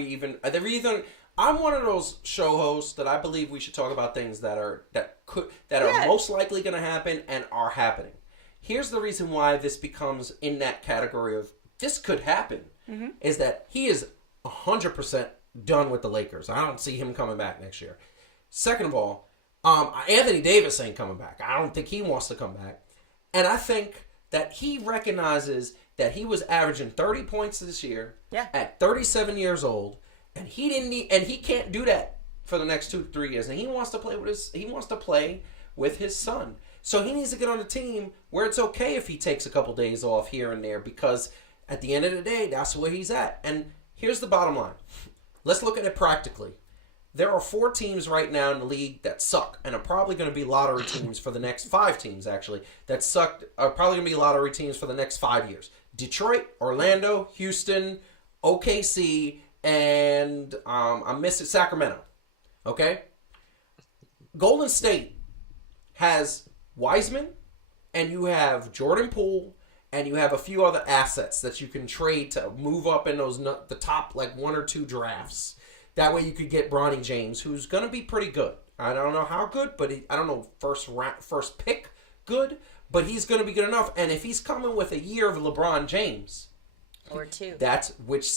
I'm one of those show hosts that I believe we should talk about things that are most likely going to happen and are happening. Here's the reason why this becomes in that category of this could happen, is that he is 100% done with the Lakers. I don't see him coming back next year. Second of all, Anthony Davis ain't coming back. I don't think he wants to come back. And I think that he recognizes that he was averaging 30 points this year at 37 years old. And he can't do that for the next 2 to 3 years. And he wants to play with his son. So he needs to get on a team where it's okay if he takes a couple days off here and there, because at the end of the day, that's where he's at. And here's the bottom line. Let's look at it practically. There are 4 teams right now in the league that suck and are probably going to be lottery teams for the next 5 teams, actually, that sucked, are probably going to be lottery teams for the next 5 years. Detroit, Orlando, Houston, OKC, and I'm missing Sacramento. Okay? Golden State has Wiseman, and you have Jordan Poole, and you have a few other assets that you can trade to move up in the top like 1 or 2 drafts. That way you could get Bronny James, who's going to be pretty good. I don't know how good, but I don't know first pick good, but he's going to be good enough. And if he's coming with a year of LeBron James, or 2, that's which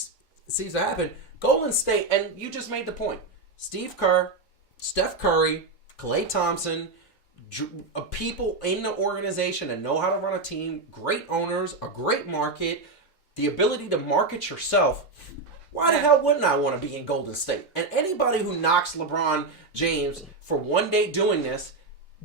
seems to happen. Golden State, and you just made the point. Steve Kerr, Steph Curry, Klay Thompson, people in the organization that know how to run a team, great owners, a great market, the ability to market yourself. Why the hell wouldn't I want to be in Golden State? And anybody who knocks LeBron James for one day doing this,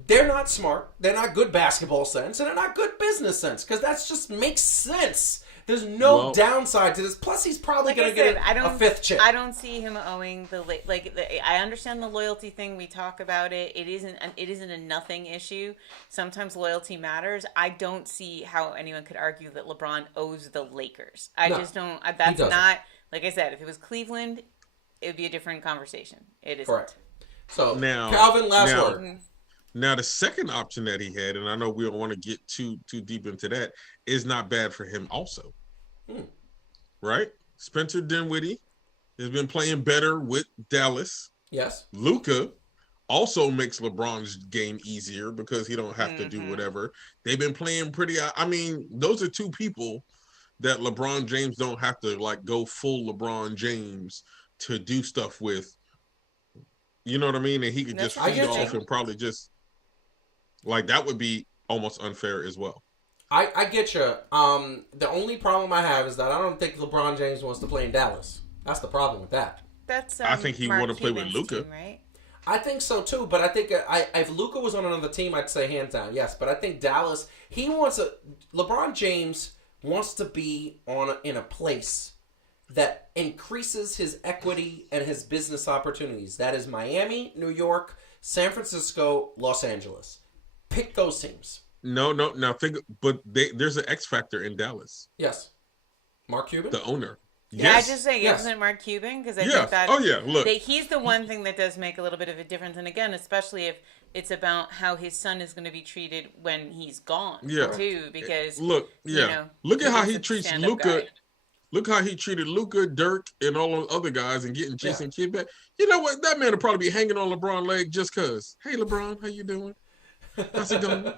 they're not smart. They're not good basketball sense, and they're not good business sense, because that just makes sense. There's no downside to this. Plus, he's probably going to get a 5th chip. I don't see him owing I understand the loyalty thing. We talk about it. It isn't a nothing issue. Sometimes loyalty matters. I don't see how anyone could argue that LeBron owes the Lakers. Just don't. That's not, like I said, if it was Cleveland, it would be a different conversation. It isn't. Correct. So now, Calvin, last word. Now, the second option that he had, and I know we don't want to get too deep into that, is not bad for him also. Right? Spencer Dinwiddie has been playing better with Dallas. Yes. Luka also makes LeBron's game easier because he don't have to do whatever. They've been playing pretty. I mean, those are 2 people that LeBron James don't have to like go full LeBron James to do stuff with. You know what I mean? And he could just feed off and probably just like that would be almost unfair as well. I get you. The only problem I have is that I don't think LeBron James wants to play in Dallas. That's the problem with that. I think he want to play with Luka. Right? I think so too, but I think if Luka was on another team, I'd say hands down yes. But I think Dallas, LeBron James wants to be in a place that increases his equity and his business opportunities. That is Miami, New York, San Francisco, Los Angeles. Pick those teams. No. Now there's an X factor in Dallas. Yes, Mark Cuban, the owner. Yeah, I just say isn't Mark Cuban, because I think that look, he's the one thing that does make a little bit of a difference, and again, especially if it's about how his son is going to be treated when he's gone. Too, because look at how he treats Luka. Look how he treated Luka, Dirk, and all those other guys, and getting Jason Kidd back. You know what? That man will probably be hanging on LeBron's leg just cause. Hey, LeBron, how you doing? How's it going?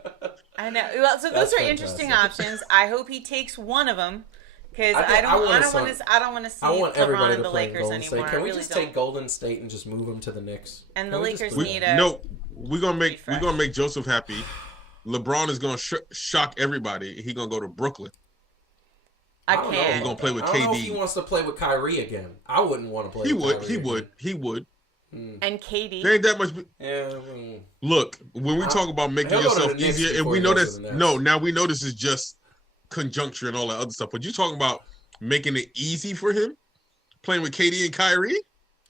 I know. Well, so those are interesting options. I hope he takes one of them, because I don't want to see LeBron and the Lakers anymore. Can we just take Golden State and just move him to the Knicks? And the Lakers need a no. We're gonna make Joseph happy. LeBron is gonna shock everybody. He's gonna go to Brooklyn. I can't. He's gonna play with KD. I don't know if he wants to play with Kyrie again. I wouldn't want to play. He would. And KD. There ain't that much. Look, when we talk about making yourself easier, and we know that's now we know this is just conjuncture and all that other stuff. But you're talking about making it easy for him, playing with KD and Kyrie.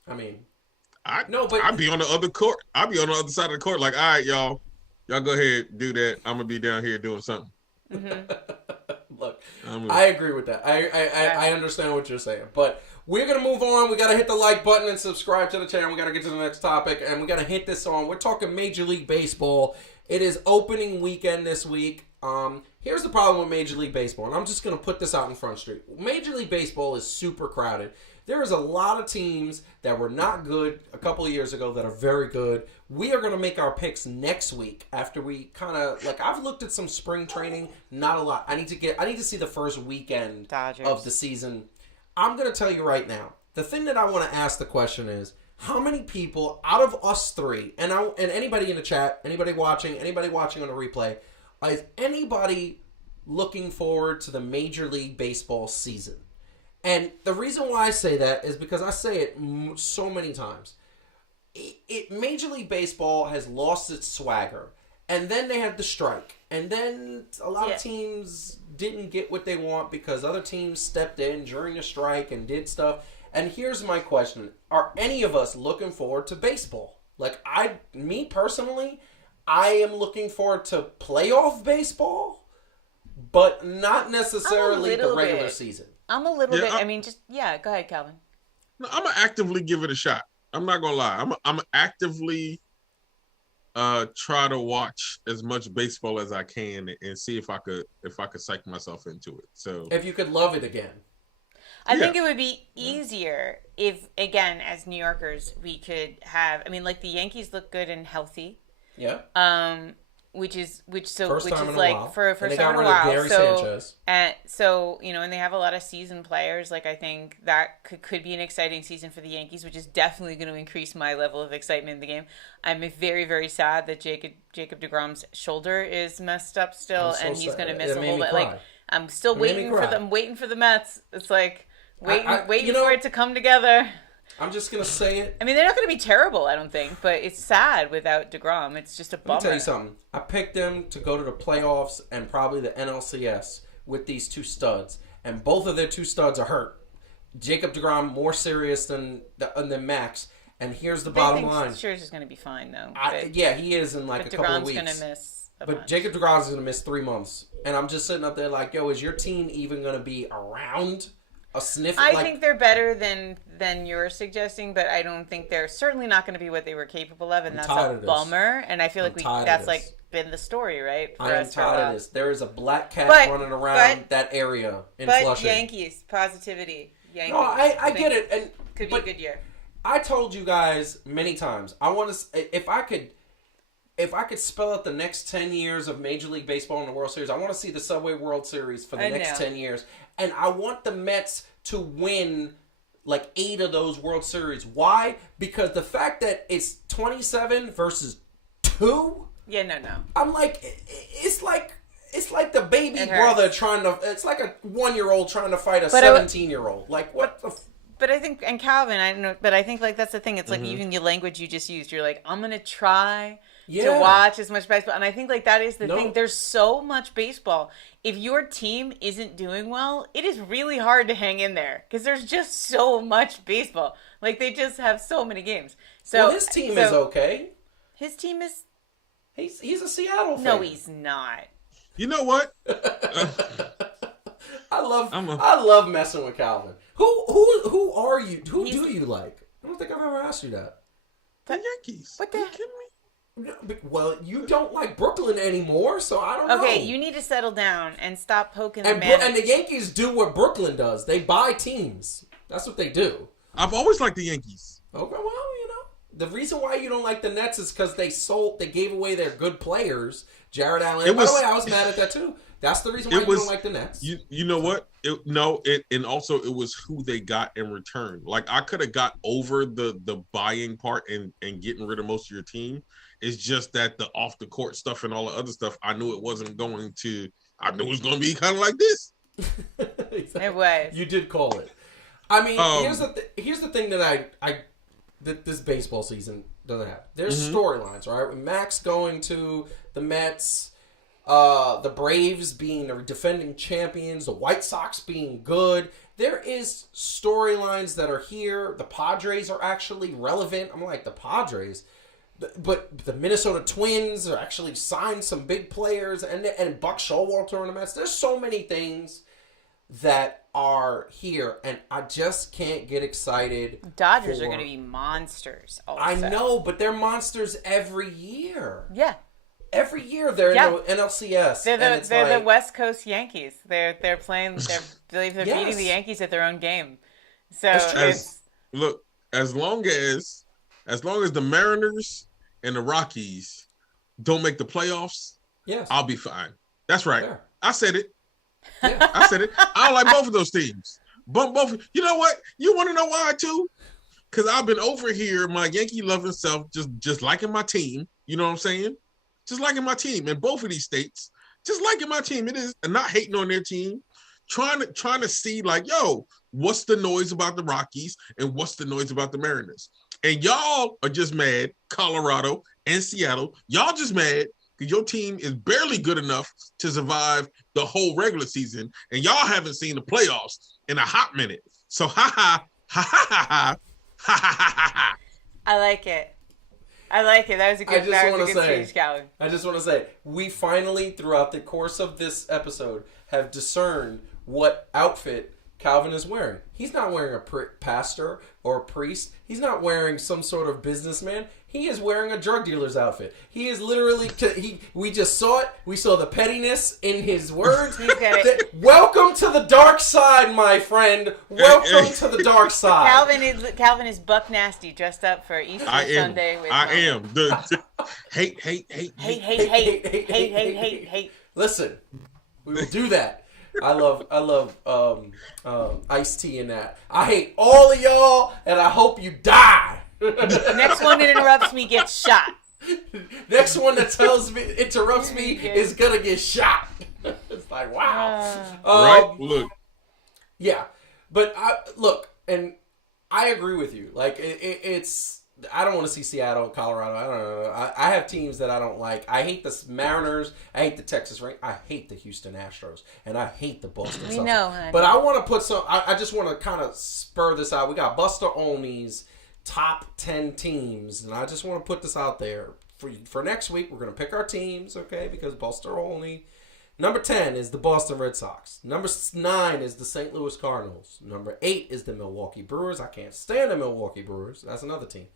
I mean, I'd be on the other court. I'd be on the other side of the court. Like, all right, y'all go ahead, do that. I'm gonna be down here doing something. Look, I agree with that. I understand what you're saying, but we're going to move on. We got to hit the like button and subscribe to the channel. We got to get to the next topic, and we got to hit this on. We're talking Major League Baseball. It is opening weekend this week. Here's the problem with Major League Baseball, and I'm just going to put this out in Front Street. Major League Baseball is super crowded. There is a lot of teams that were not good a couple of years ago that are very good. We are going to make our picks next week after we kind of, I've looked at some spring training, not a lot. I need to see the first weekend of the season. I'm going to tell you right now, the thing that I want to ask the question is, how many people out of us three, and anybody in the chat, anybody watching on the replay, is anybody looking forward to the Major League Baseball season? And the reason why I say that is because I say it so many times. Major League Baseball has lost its swagger. And then they had the strike. And then a lot of teams didn't get what they want because other teams stepped in during the strike and did stuff. And here's my question. Are any of us looking forward to baseball? Me personally, I am looking forward to playoff baseball, but not necessarily the regular season. I'm a little bit. I mean, go ahead, Calvin. I'm gonna actively give it a shot. I'm not gonna lie. I'm actively try to watch as much baseball as I can and see if I could psych myself into it. So if you could love it again. I think it would be easier if, again, as New Yorkers, we could have. I mean, like the Yankees look good and healthy. Yeah. Which is like while. For first time in a while. Gary Sanchez. So and they have a lot of seasoned players. Like I think that could be an exciting season for the Yankees, which is definitely going to increase my level of excitement in the game. I'm very, very sad that Jacob deGrom's shoulder is messed up still, and he's going to miss a little bit. Like I'm still waiting for them. Waiting for the Mets. It's like waiting for it to come together. I'm just going to say it. I mean, they're not going to be terrible, I don't think, but it's sad without DeGrom. It's just a bummer. Let me tell you something. I picked them to go to the playoffs and probably the NLCS with these two studs, and both of their two studs are hurt. Jacob deGrom more serious than Max, and here's the bottom line. Scherzer's going to be fine, though. He is in like a couple of weeks. But DeGrom's going to miss a bunch. Jacob deGrom is going to miss 3 months, and I'm just sitting up there like, yo, is your team even going to be around? I think they're better than you're suggesting, but I don't think they're certainly not going to be what they were capable of, and that's a bummer. And I feel like that's like been the story, right? I am tired of this. There is a black cat running around that area in Flushing. But Yankees positivity. Yankees. No, I get it, and could be a good year. I told you guys many times. I want to if I could spell out the next 10 years of Major League Baseball in the World Series, I want to see the Subway World Series for the next 10 years. And I want the Mets to win like 8 of those World Series. Why? Because the fact that it's 27 versus 2? Yeah, no. I'm like, it's like the baby brother it's like a 1-year-old trying to fight a 17-year-old. Like, what the... But I think, and Calvin, I don't know, but I think like that's the thing. It's like even the language you just used. You're like, I'm going to try to watch as much baseball. And I think like that is the thing. There's so much baseball. If your team isn't doing well, it is really hard to hang in there because there's just so much baseball. Like they just have so many games. So his team is okay. His team is... He's a Seattle fan. No, he's not. You know what? I love messing with Calvin. Who are you? Who do you like? I don't think I've ever asked you that. The Yankees. What the heck? Well, you don't like Brooklyn anymore, so I don't know. Okay, you need to settle down and stop poking the man. And the Yankees do what Brooklyn does. They buy teams. That's what they do. I've always liked the Yankees. Okay, well, the reason why you don't like the Nets is because they gave away their good players. Jared Allen. By the way, I was mad at that too. That's the reason why you don't like the Nets. You know what? And also it was who they got in return. Like I could have got over the buying part and getting rid of most of your team. It's just that the off the court stuff and all the other stuff, I knew it was going to be kind of like this. Exactly. It was. You did call it. I mean, here's the thing that that this baseball season doesn't have. There's storylines, right? With Max going to the Mets, the Braves being the defending champions, the White Sox being good. There is storylines that are here. The Padres are actually relevant. I'm like, the Padres? But the Minnesota Twins are actually signed some big players, and Buck Showalter on the Mets. There's so many things that are here, and I just can't get excited. Dodgers are going to be monsters also. I know, but they're monsters every year. Yeah. Every year they're in the NLCS. They're the West Coast Yankees. They're playing. They're beating the Yankees at their own game. So look, as long as the Mariners and the Rockies don't make the playoffs, I'll be fine. That's right. Fair. I said it. Yeah. I said it. I don't like both of those teams. Both. You know what? You want to know why too? Because I've been over here, my Yankee loving self, just liking my team. You know what I'm saying? Just liking my team in both of these states. Just liking my team. It is, and not hating on their team. Trying to see like, yo, what's the noise about the Rockies and what's the noise about the Mariners? And y'all are just mad, Colorado and Seattle. Y'all just mad because your team is barely good enough to survive the whole regular season, and y'all haven't seen the playoffs in a hot minute. So ha. I like it. That was a good speech, Calvin. I just want to say, we finally, throughout the course of this episode, have discerned what outfit Calvin is wearing. He's not wearing a pastor or a priest. He's not wearing some sort of businessman. He is wearing a drug dealer's outfit. He is literally. We just saw it. We saw the pettiness in his words. Welcome to the dark side, my friend. Welcome to the dark side. Calvin is Buck Nasty dressed up for Easter Sunday. I am. Hate. Listen, we will do that. I love Ice-T in that. I hate all of y'all, and I hope you die. Next one that interrupts me gets shot. Next one that interrupts me is gonna get shot. It's like, wow. Right? Look. Yeah, but and I agree with you. Like, it's. I don't want to see Seattle and Colorado. I don't know. I have teams that I don't like. I hate the Mariners. I hate the Texas Rangers. I hate the Houston Astros. And I hate the Boston Celtics. know, honey. But I want to put some... I just want to kind of spur this out. We got Buster Olney's top 10 teams. And I just want to put this out there. For next week, we're going to pick our teams, okay? Because Buster Olney... Number 10 is the Boston Red Sox. Number 9 is the St. Louis Cardinals. Number 8 is the Milwaukee Brewers. I can't stand the Milwaukee Brewers. That's another team.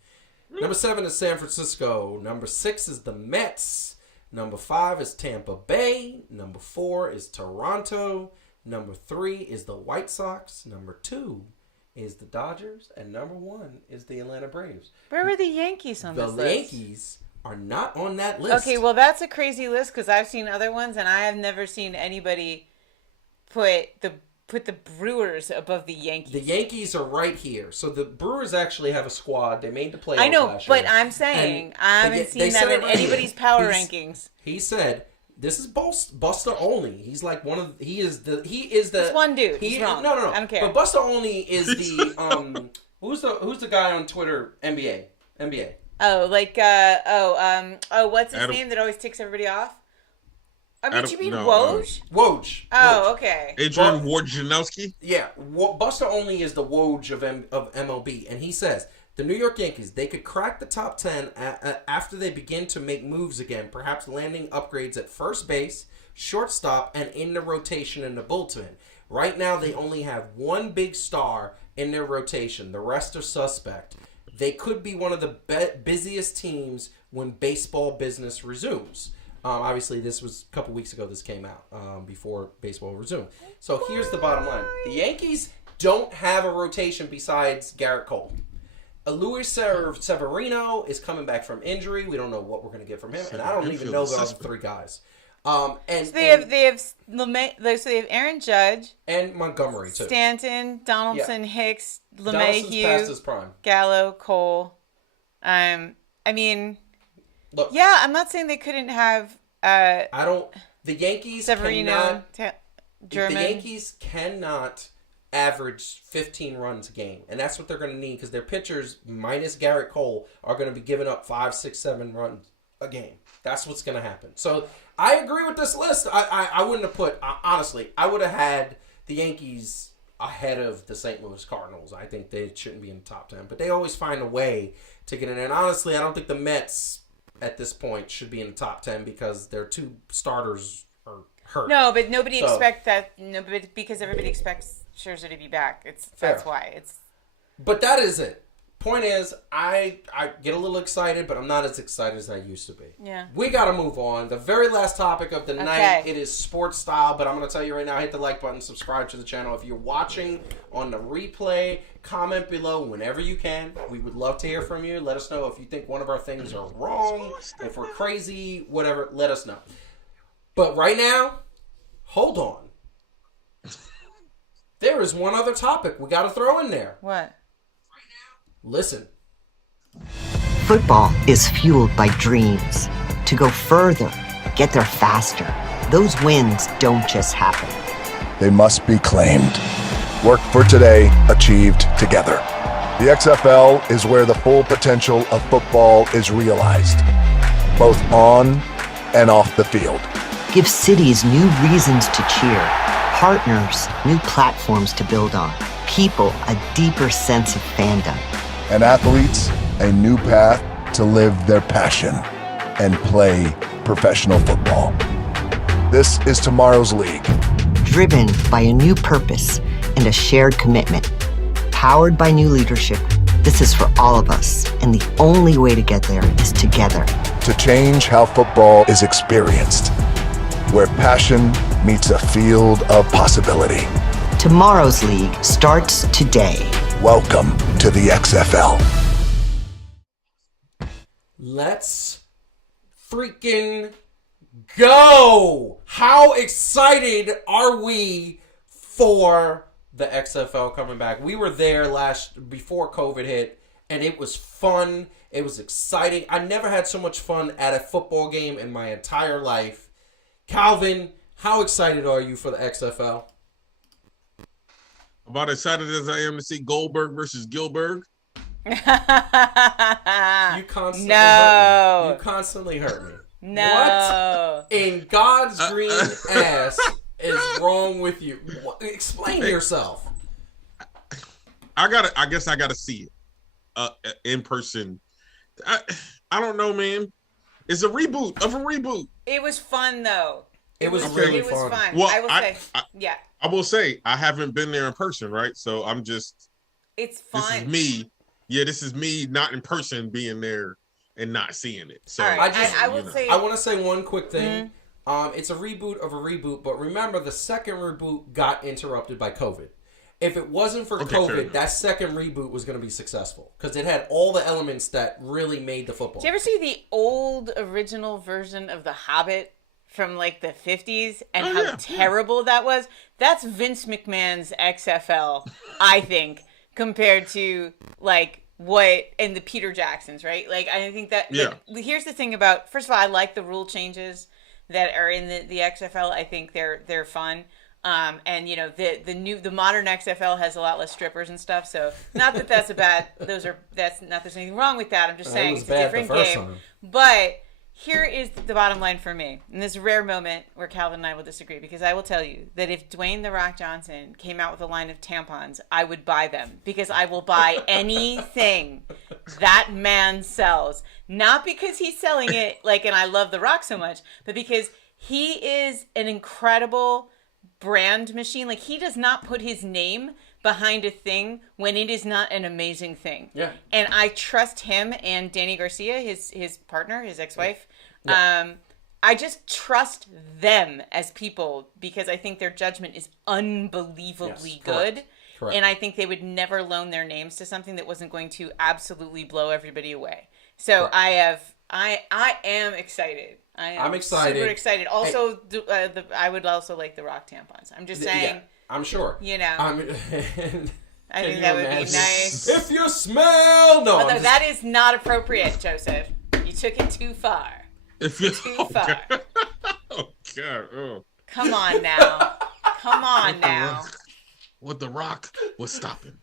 Number 7 is San Francisco. Number 6 is the Mets. Number 5 is Tampa Bay. Number 4 is Toronto. Number 3 is the White Sox. Number 2 is the Dodgers. And number 1 is the Atlanta Braves. Where were the Yankees on this list? The Yankees are not on that list. Okay, well, that's a crazy list because I've seen other ones, and I have never seen anybody put the Brewers above the Yankees. The Yankees are right here. So the Brewers actually have a squad. They made the playoffs. I know, last but year. I'm saying I haven't seen that in anybody's power rankings. He said, "This is Buster Olney. He's like one of. He is the. It's one dude. He's wrong. No. I don't care. But Buster Olney is the who's the guy on Twitter? NBA. Oh, what's his name that always ticks everybody off? You mean Woj? Woj. Oh, okay. Adrian Wojnarowski? Yeah. Buster Olney is the Woj of MLB. And he says, the New York Yankees, they could crack the top 10 after they begin to make moves again, perhaps landing upgrades at first base, shortstop, and in the rotation in the bullpen. Right now, they only have one big star in their rotation. The rest are suspect. They could be one of the busiest teams when baseball business resumes. Obviously, this was a couple weeks ago this came out, before baseball resumed. So here's the bottom line. The Yankees don't have a rotation besides Garrett Cole. Luis Severino is coming back from injury. We don't know what we're going to get from him. And I don't even know the other 3 guys. So they have Aaron Judge. And Montgomery, too. Stanton, Donaldson, Hicks, Donaldson's past his LeMahieu, prime. Gallo, Cole. I mean... Look, yeah, I'm not saying they couldn't have. The Yankees Severino, German. The Yankees cannot average 15 runs a game, and that's what they're going to need because their pitchers, minus Garrett Cole, are going to be giving up 5, 6, 7 runs a game. That's what's going to happen. So I agree with this list. I wouldn't have put honestly. I would have had the Yankees ahead of the St. Louis Cardinals. I think they shouldn't be in the top 10, but they always find a way to get in. And honestly, I don't think the Mets at this point should be in the top 10 because their 2 starters are hurt. No, but nobody expects that. No, but because everybody expects Scherzer to be back. That's why it's. But that is it. Point is, I get a little excited, but I'm not as excited as I used to be. Yeah. We got to move on. The very last topic of the night, it is sports style, but I'm going to tell you right now, hit the like button, subscribe to the channel. If you're watching on the replay, comment below whenever you can. We would love to hear from you. Let us know if you think one of our things are wrong, if we're crazy, whatever, let us know. But right now, hold on. There is one other topic we got to throw in there. What? Listen. Football is fueled by dreams. To go further, get there faster. Those wins don't just happen. They must be claimed. Work for today, achieved together. The XFL is where the full potential of football is realized, both on and off the field. Give cities new reasons to cheer, partners new platforms to build on, people a deeper sense of fandom. And athletes, a new path to live their passion and play professional football. This is tomorrow's league. Driven by a new purpose, and a shared commitment. Powered by new leadership, this is for all of us, and the only way to get there is together. To change how football is experienced, where passion meets a field of possibility. Tomorrow's league starts today. Welcome to the XFL. Let's freaking go! How excited are we for the XFL coming back? We were there before COVID hit, and it was fun. It was exciting. I never had so much fun at a football game in my entire life. Calvin, how excited are you for the XFL? About as excited as I am to see Goldberg versus Gilbert. You constantly hurt me. No. What in God's green ass is wrong with you? Explain yourself. I guess I gotta see it in person. I don't know, man. It's a reboot of a reboot. It was fun though. It was really fun. It was fun. Well, I will say, yeah. I will say I haven't been there in person, right? So I'm just. It's fun. This is me. Yeah, this is me not in person being there and not seeing it. So right. I want to say one quick thing. It's a reboot of a reboot, but remember the second reboot got interrupted by COVID. If it wasn't for COVID, that second reboot was going to be successful because it had all the elements that really made the football. Did you ever see the old original version of The Hobbit from like the 50s and how terrible that was? That's Vince McMahon's XFL, I think, compared to like and the Peter Jacksons, right? Like I think that here's the thing about, first of all, I like the rule changes that are in the XFL. I think they're fun. And you know the modern XFL has a lot less strippers and stuff. So not that that's a bad. There's anything wrong with that. I'm just saying it's a different game. But here is the bottom line for me, in this rare moment where Calvin and I will disagree, because I will tell you that if Dwayne "The Rock" Johnson came out with a line of tampons, I would buy them, because I will buy anything that man sells. Not because he's selling it and I love The Rock so much, but because he is an incredible brand machine. Like, he does not put his name behind a thing when it is not an amazing thing. Yeah. And I trust him and Danny Garcia, his partner, his ex-wife. Yeah. I just trust them as people because I think their judgment is unbelievably good. Correct. And I think they would never loan their names to something that wasn't going to absolutely blow everybody away. So correct. I am excited. I'm excited. Super excited. Also, I would also like the Rock tampons. I'm just saying. Yeah, I'm sure. You know. I think that would be nice. If you smell, that is not appropriate, Joseph. You took it too far. Too far. Oh God! Oh. Come on now. Come on now. What the Rock was stopping.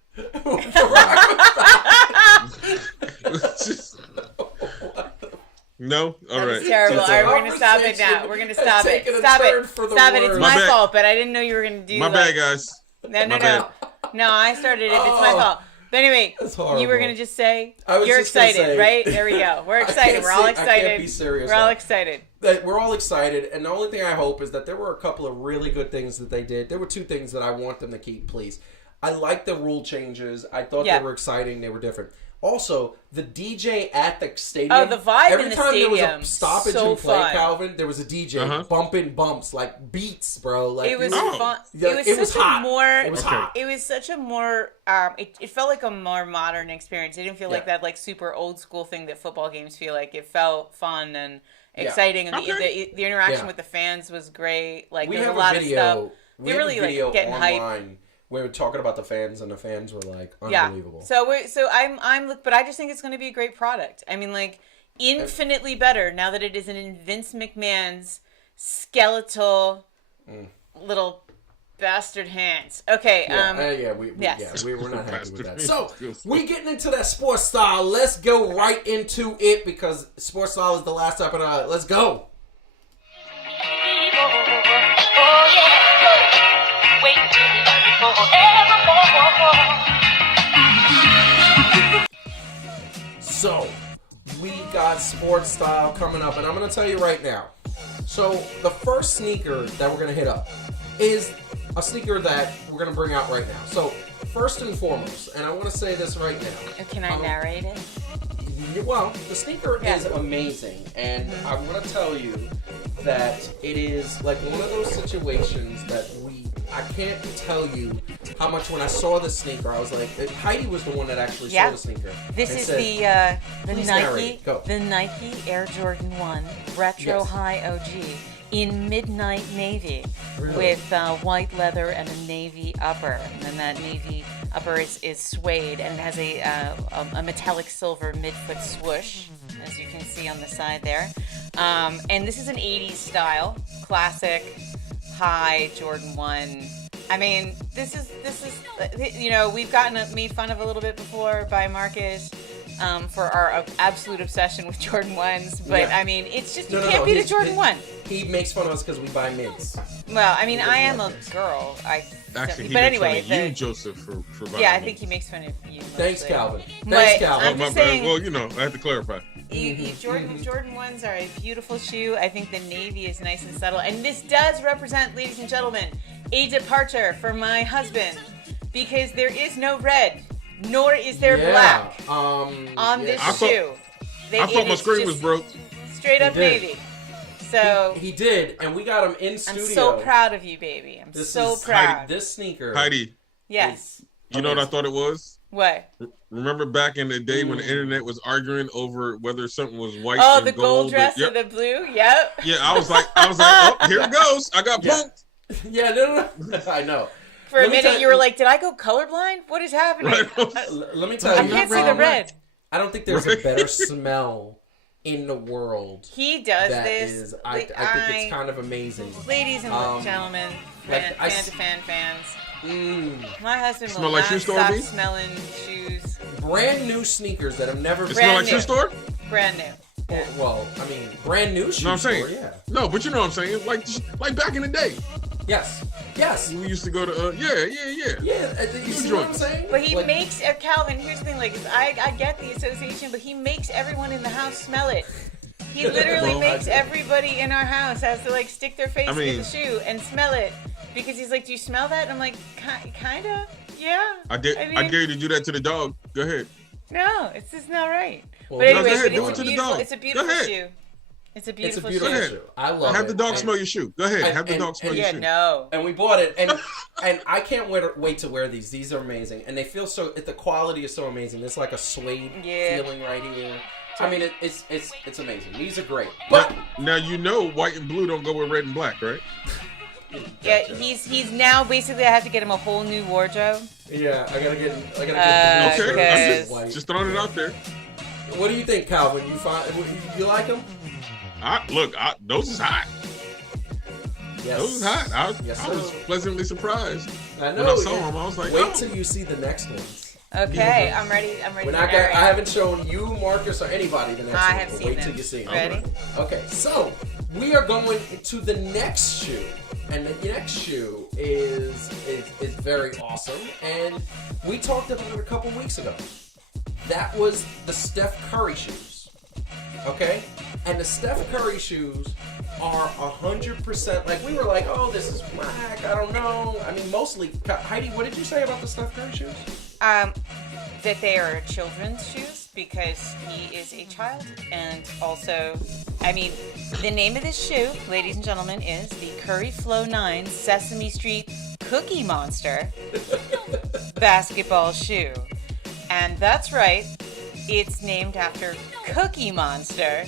No? All right. That's terrible. All right, we're going to stop it now. We're going to stop it. Stop it. Stop it. It's my fault, but I didn't know you were going to do that. My bad, guys. No. No, I started it. It's my fault. But anyway, you were going to just say, you're excited, right? There we go. We're excited. We're all excited. I can't be serious. We're all excited. We're all excited, and the only thing I hope is that there were a couple of really good things that they did. There were two things that I want them to keep, please. I like the rule changes. I thought they were exciting. They were different. Also, the DJ at the stadium. Oh, the vibe every in the time stadium. There was a stoppage so and play, fun. Calvin, there was a DJ bumping bumps, like beats, bro. Like it was fun. It was hot. It was hot. It was such a more. It felt like a more modern experience. It didn't feel like that super old school thing that football games feel like. It felt fun and exciting, and the interaction with the fans was great. Like we there was have a lot a video. of stuff. They're really getting online. hype. We were talking about the fans, and the fans were like unbelievable. Yeah. So but I just think it's going to be a great product. I mean, like infinitely better now that it is in Vince McMahon's skeletal little bastard hands. Okay. We're not happy with that. So we getting into that sports style. Let's go right into it because sports style is the last step in our. Let's go. So, we got sports style coming up, and I'm going to tell you right now. So, the first sneaker that we're going to hit up is a sneaker that we're going to bring out right now. So, first and foremost, and I want to say this right now. Can I narrate it? Well, the sneaker is amazing, and I want to tell you that it is like one of those situations that I can't tell you how much when I saw the sneaker, I was like, Heidi was the one that actually saw the sneaker. This is said, the Nike Air Jordan 1 Retro High OG in midnight navy with white leather and a navy upper, and then that navy upper is suede and has a metallic silver midfoot swoosh, as you can see on the side there. And this is an 80s style, classic high Jordan 1. I mean, this is we've gotten made fun of a little bit before by Marcus for our absolute obsession with Jordan 1s, but I mean, it's just you can't beat a Jordan 1. He makes fun of us because we buy mids. Well, I mean, I am a girl. Actually, he but makes anyway, fun of you, Joseph, for buying I think he makes fun of you. Thanks, Calvin. But Calvin. I'm just saying, well, I have to clarify. Jordan 1s are a beautiful shoe. I think the navy is nice and subtle. And this does represent, ladies and gentlemen, a departure for my husband. Because there is no red, nor is there black on this shoe. I thought my screen was broke. Straight up navy. So he did, and we got him in studio. I'm so proud of you, baby. I'm so proud. This sneaker. Heidi. Yes. You know what I thought it was? What? Remember back in the day when the internet was arguing over whether something was white and and the gold dress or the blue? Yep. Yeah, I was like, oh, here it goes. I got punked. Yeah, no. I know. For a minute, you were like, did I go colorblind? What is happening? Let me tell you. I can't see the red. I don't think there's a better smell in the world. He does this. I think it's kind of amazing. Ladies and gentlemen, Fan2Fan fans. My husband will like not stop smelling shoes. Brand new sneakers that have never. It smell like shoe store? Brand new. Well, I mean, brand new shoe store. I'm saying. Yeah. No, but you know what I'm saying. Like back in the day. Yes. We used to go to Yeah, you see what I'm saying? But he makes Calvin. Here's the thing: I get the association, but he makes everyone in the house smell it. He literally makes everybody in our house has to stick their face in the shoe and smell it because he's like, "Do you smell that?" And I'm like, "Kinda, yeah." I dare you to do that to the dog. Go ahead. No, it's just not right. Well, but anyway, it's a beautiful shoe. It's a beautiful shoe. I love it. Have the dog smell your shoe. Go ahead. Have the dog smell your shoe. No. And we bought it, and I can't wait to wear these. These are amazing, and they feel so. The quality is so amazing. It's like a suede feeling right here. I mean, it's amazing. These are great. But now white and blue don't go with red and black, right? Yeah, he's now basically I have to get him a whole new wardrobe. Yeah, I gotta get. Okay, I'm just throwing it out there. What do you think, Calvin? You like them? Those is hot. Yes. Those is hot. I was pleasantly surprised. I know. When I saw them, I was like, wait till you see the next ones. Okay, I'm ready. I haven't shown you, Marcus, or anybody the next one. I have seen wait them. till you see them. Ready? Okay, so we are going to the next shoe. And the next shoe is very awesome. And we talked about it a couple weeks ago. That was the Steph Curry shoes. Okay? And the Steph Curry shoes are 100%, like we were like, oh, this is whack, I don't know. I mean, mostly, Heidi, what did you say about the Steph Curry shoes? That they are children's shoes because he is a child. And also, I mean, the name of this shoe, ladies and gentlemen, is the Curry Flow 9 Sesame Street Cookie Monster basketball shoe. And that's right, it's named after Cookie Monster.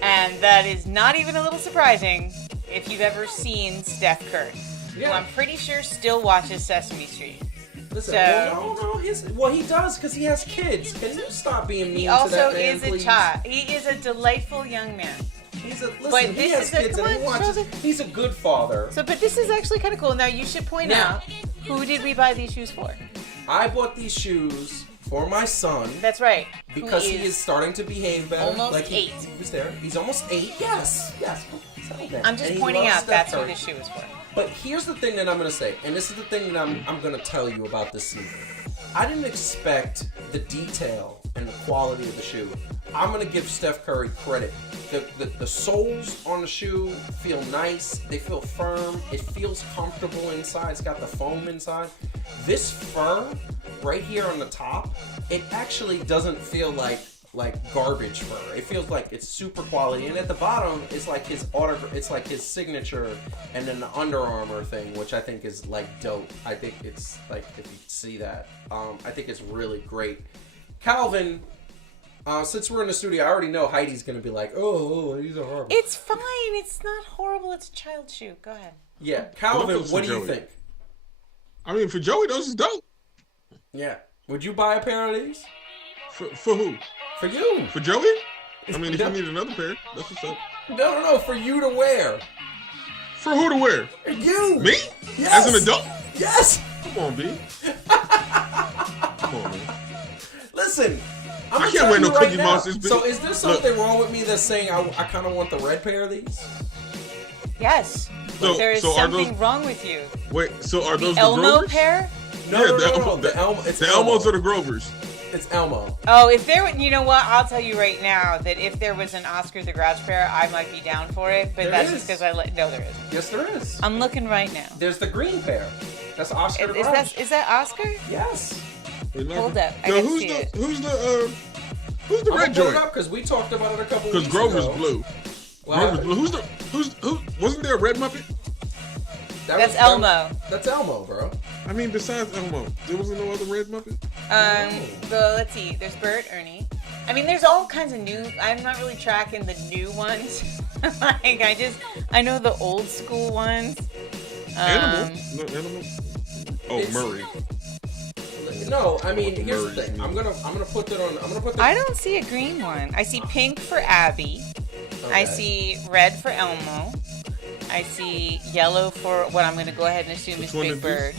And that is not even a little surprising if you've ever seen Steph Curry, who I'm pretty sure still watches Sesame Street. Listen, no. He does because he has kids. Can you stop being mean he to that also man, is please? a child. He is a delightful young man. He has kids and he watches. He's a good father. But this is actually kind of cool. Now you should point out, who did we buy these shoes for? I bought these shoes for my son. That's right. Because he is starting to behave better. Almost 8. He's there. He's almost 8. Yes. I'm just pointing out that's what this shoe is for. But here's the thing that I'm going to say, and this is the thing that I'm going to tell you about this sneaker. I didn't expect the detail and the quality of the shoe. I'm gonna give Steph Curry credit. The soles on the shoe feel nice. They feel firm. It feels comfortable inside. It's got the foam inside. This fur right here on the top, it actually doesn't feel like garbage fur. It feels like it's super quality. And at the bottom, it's like his autograph. It's like his signature, and then the Under Armour thing, which I think is like dope. I think it's like, if you see that, I think it's really great. Calvin. Since we're in the studio, I already know Heidi's going to be like, oh, these are horrible. It's fine. It's not horrible. It's a child shoe. Go ahead. Yeah. Calvin, what do you think? I mean, for Joey, those is dope. Yeah. Would you buy a pair of these? For who? For you. For Joey? I mean, if you need another pair, that's what's up. No. For you to wear. For who to wear? You. Me? Yes. As an adult? Yes. Come on, B. Come on, man. Listen. I can't wear no Cookie Monsters. So is there something wrong with me that's saying I kind of want the red pair of these? Yes. There is something wrong with you. Wait, so are those the Elmo Grovers? pair? No. The Elmos or the Grovers? It's Elmo. Oh, if there, you know what? I'll tell you right now that if there was an Oscar the Grouch pair, I might be down for it. But that's just because no, there isn't. Yes, there is. I'm looking right now. There's the green pair. That's Oscar the Grouch. Is that Oscar? Yes. Hold up. Now, who's the red joint? Because we talked about it a couple weeks ago. Because Grover's blue. Well, Grover's blue. Who? Wasn't there a red Muppet? That's Elmo. That's Elmo, bro. I mean, besides Elmo, there wasn't no other red Muppet? Let's see. There's Bert, Ernie. I mean, there's all kinds of new. I'm not really tracking the new ones. I know the old school ones. Animal. No, Animal. Oh, Murray. No, I mean, here's the thing. I'm gonna put that on. I'm gonna put. I don't see a green one. I see pink for Abby. Okay. I see red for Elmo. I see yellow for what I'm gonna go ahead and assume is Big Bird.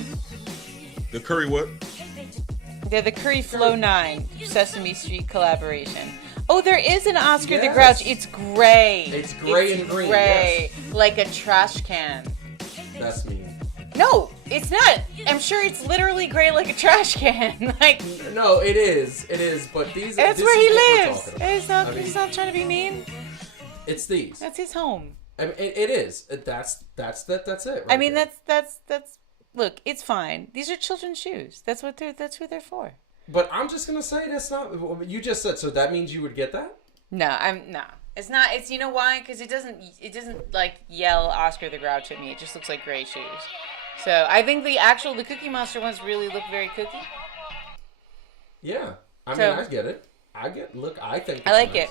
The Curry what? They're the Curry Flow 9 Sesame Street collaboration. Oh, there is an Oscar the Grouch. It's gray. It's gray and green. Gray, like a trash can. That's mean. No, it's not. I'm sure it's literally gray like a trash can. Like no, it is. It is. But these. That's where he lives. He's not trying to be mean. It's these. That's his home. I mean, it is. That's it. Right, I mean, that's. Look, it's fine. These are children's shoes. That's who they're for. But I'm just gonna say that's not. You just said so. That means you would get that? No. It's not. It's, you know why? Because it doesn't like yell Oscar the Grouch at me. It just looks like gray shoes. So I think the Cookie Monster ones really look very cookie. Yeah, I mean, I get it. I think I like it.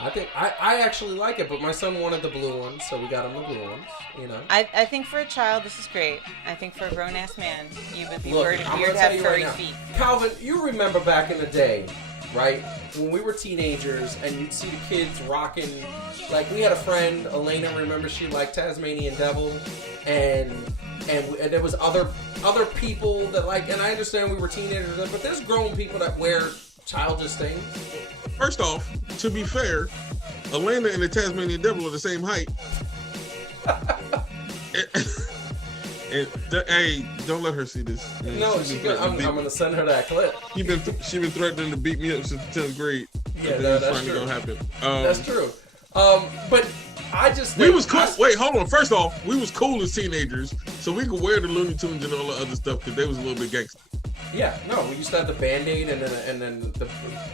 I actually like it, but my son wanted the blue ones, so we got him the blue ones. You know. I think for a child this is great. I think for a grown ass man, you would be weird to have furry feet. Calvin, you remember back in the day, right? When we were teenagers and you'd see the kids rocking, like we had a friend, Elena, remember she liked Tasmanian Devil, and there was other people that like, and I understand we were teenagers, but there's grown people that wear childish things. First off, to be fair, Elena and the Tasmanian Devil are the same height. Hey, don't let her see this. Man. No, I'm gonna send her that clip. She been threatening to beat me up since the 10th grade. Yeah, that's true. Gonna happen. That's true. But I just we was cool. Wait, hold on. First off, we was cool as teenagers, so we could wear the Looney Tunes and all the other stuff because they was a little bit gangster. Yeah, no, we used to have the Band-Aid and then the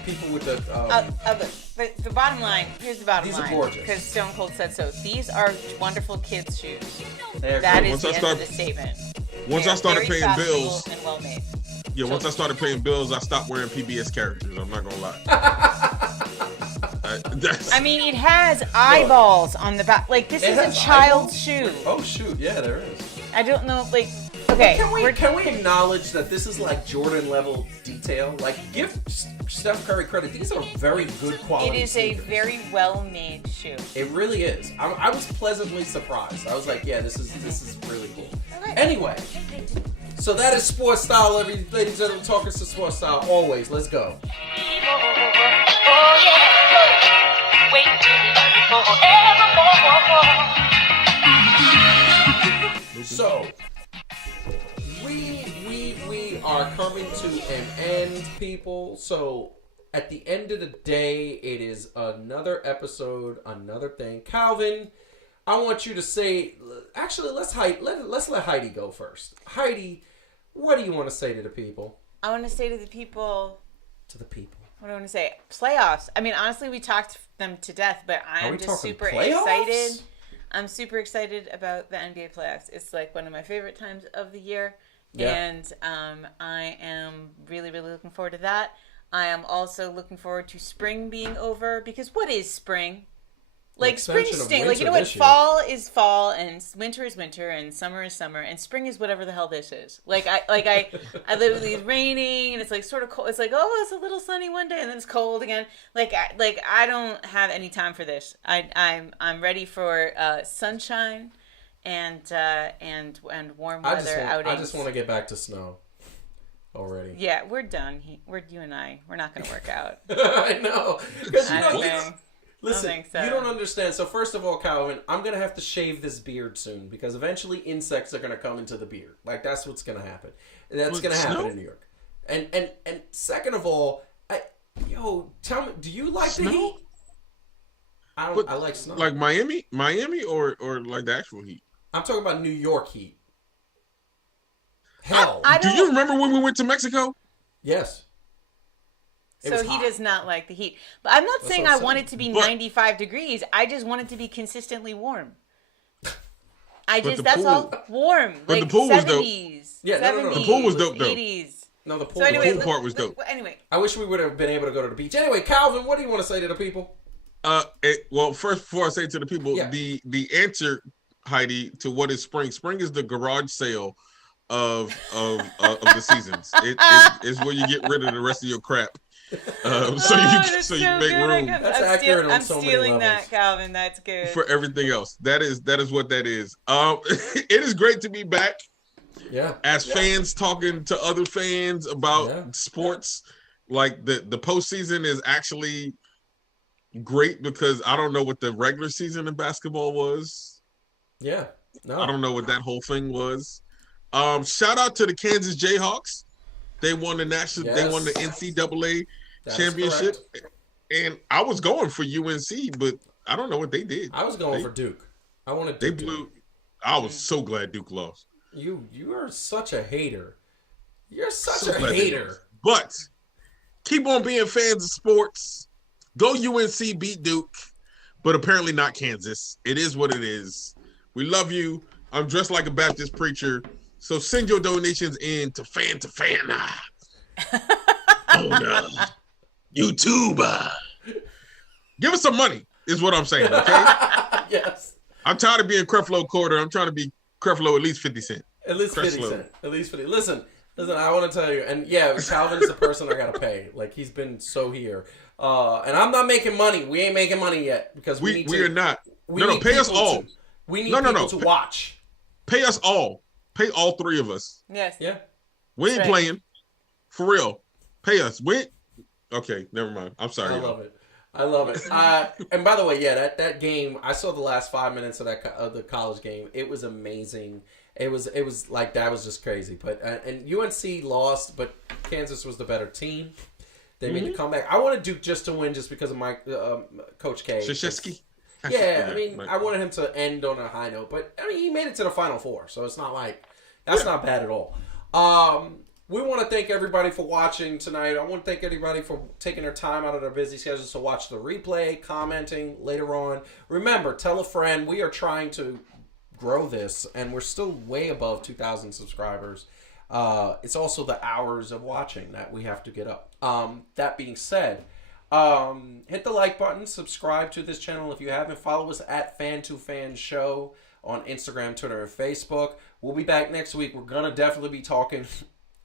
people with the. The bottom line. Here's the bottom line. These are gorgeous. Because Stone Cold said so. These are wonderful kids' shoes. That is the end of the statement. Once I started paying bills. And well made. Yeah, once I started paying bills, I stopped wearing PBS characters. I'm not gonna lie. I mean, it has eyeballs on the back. Like, this is a child's shoe. Oh, shoot. Yeah, there is. I don't know, like, okay. Can we acknowledge that this is like Jordan level detail? Like, give Steph Curry credit. These are very good quality. It is sneakers. A very well made shoe. It really is. I was pleasantly surprised. I was like, yeah, this is really cool. Okay. Anyway, so that is Sports Style, ladies and gentlemen. Talking to Sports Style always. Let's go. So, we are coming to an end, people. So, at the end of the day, it is another episode, another thing. Calvin, I want you to say. Actually, let's let Heidi go first. Heidi, what do you want to say to the people? I want to say to the people. To the people. What do I want to say? Playoffs. I mean, honestly, we talked them to death, but I'm just super excited. I'm super excited about the NBA playoffs. It's like one of my favorite times of the year. Yeah. And I am really, really looking forward to that. I am also looking forward to spring being over, because what is spring? Like, spring stinks. Like, you know what? Fall is fall, and winter is winter, and summer is summer, and spring is whatever the hell this is. I literally, it's raining, and it's like sort of cold. It's like, oh, it's a little sunny one day, and then it's cold again. I don't have any time for this. I'm ready for sunshine and warm weather outings. I just want to get back to snow already. Yeah, we're done. You and I, we're not going to work out. I know. Because listen, so. You don't understand. So first of all, Calvin, I'm going to have to shave this beard soon, because eventually insects are going to come into the beard. Like, that's what's going to happen. That's going to happen in New York. And second of all, tell me, do you like the heat? I like snow. Like Miami or like the actual heat? I'm talking about New York heat. Hell. Do you remember when we went to Mexico? Yes. So he does not like the heat. But I'm not saying I want it to be 95 degrees. I just want it to be consistently warm. That's all warm. But like the pool 70s, was dope. Yeah, 70s, no. The pool was dope, though. 80s. No, the pool, So anyway, the pool part was dope. Anyway. I wish we would have been able to go to the beach. Anyway, Calvin, what do you want to say to the people? Well, first, before I say to the people, the answer, Heidi, to what is spring? Spring is the garage sale of the seasons. It is where you get rid of the rest of your crap. So you make room. That's accurate on so many levels. I'm stealing that, Calvin. That's good. For everything else. That is what that is. It is great to be back. Yeah. As fans talking to other fans about sports. Like the postseason is actually great, because I don't know what the regular season in basketball was. Yeah. No. I don't know what that whole thing was. Shout out to the Kansas Jayhawks. They won the They won the NCAA championship, and I was going for UNC, but I don't know what they did. I was going for Duke. I wanted Duke. They blew. I was so glad Duke lost. You are such a hater. You're such a hater. But keep on being fans of sports. Go UNC beat Duke, but apparently not Kansas. It is what it is. We love you. I'm dressed like a Baptist preacher. So send your donations in to Fan2Fan on YouTube. Give us some money, is what I'm saying, okay? Yes. I'm tired of being Creflo quarter. I'm trying to be Creflo at least 50 cents. At least 50 cents. At least 50. Listen, I want to tell you, and yeah, Calvin is the person I got to pay. Like, he's been so here. And I'm not making money. We ain't making money yet, because we are not. Pay us all. We need people to watch. Pay us all. Pay all three of us. Yes. Yeah. We ain't playing. For real. Pay us. Okay, never mind. I'm sorry. I love it. And by the way, that game, I saw the last 5 minutes of the college game. It was amazing. It was like, that was just crazy. But and UNC lost, but Kansas was the better team. They made the comeback. I wanted Duke just to win, just because of my Coach K. Krzyzewski. Yeah, I mean, I wanted him to end on a high note, but I mean, he made it to the Final Four, so it's not like that's not bad at all. We want to thank everybody for watching tonight. I want to thank everybody for taking their time out of their busy schedules to watch the replay, commenting later on. Remember, tell a friend. We are trying to grow this, and we're still way above 2,000 subscribers. It's also the hours of watching that we have to get up. That being said, hit the like button, subscribe to this channel if you haven't. Follow us at Fan2Fan Show on Instagram, Twitter, and Facebook. We'll be back next week. We're gonna definitely be talking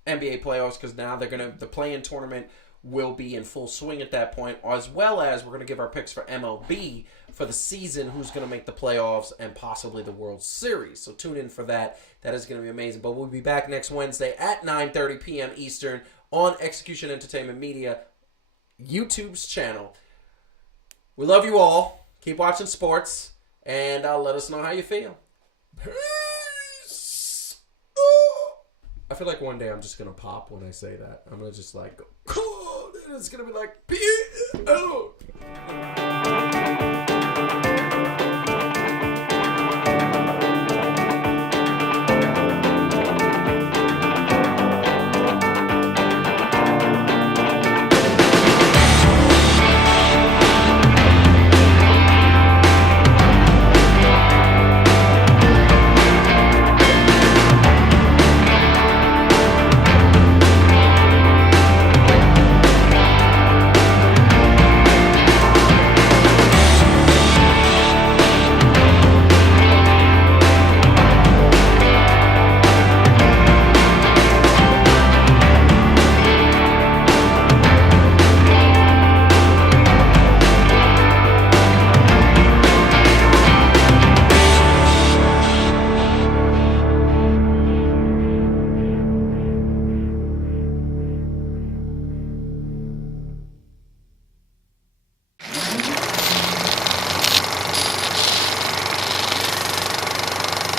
NBA playoffs, because now the play-in tournament will be in full swing at that point, as well as we're gonna give our picks for MLB for the season, who's gonna make the playoffs and possibly the World Series. So tune in for that. That is gonna be amazing. But we'll be back next Wednesday at 9:30 p.m. Eastern on Execution Entertainment Media YouTube's channel. We love you all. Keep watching sports, and let us know how you feel. Peace. I feel like one day I'm just gonna pop when I say that. I'm gonna just like go. and it's gonna be like, oh.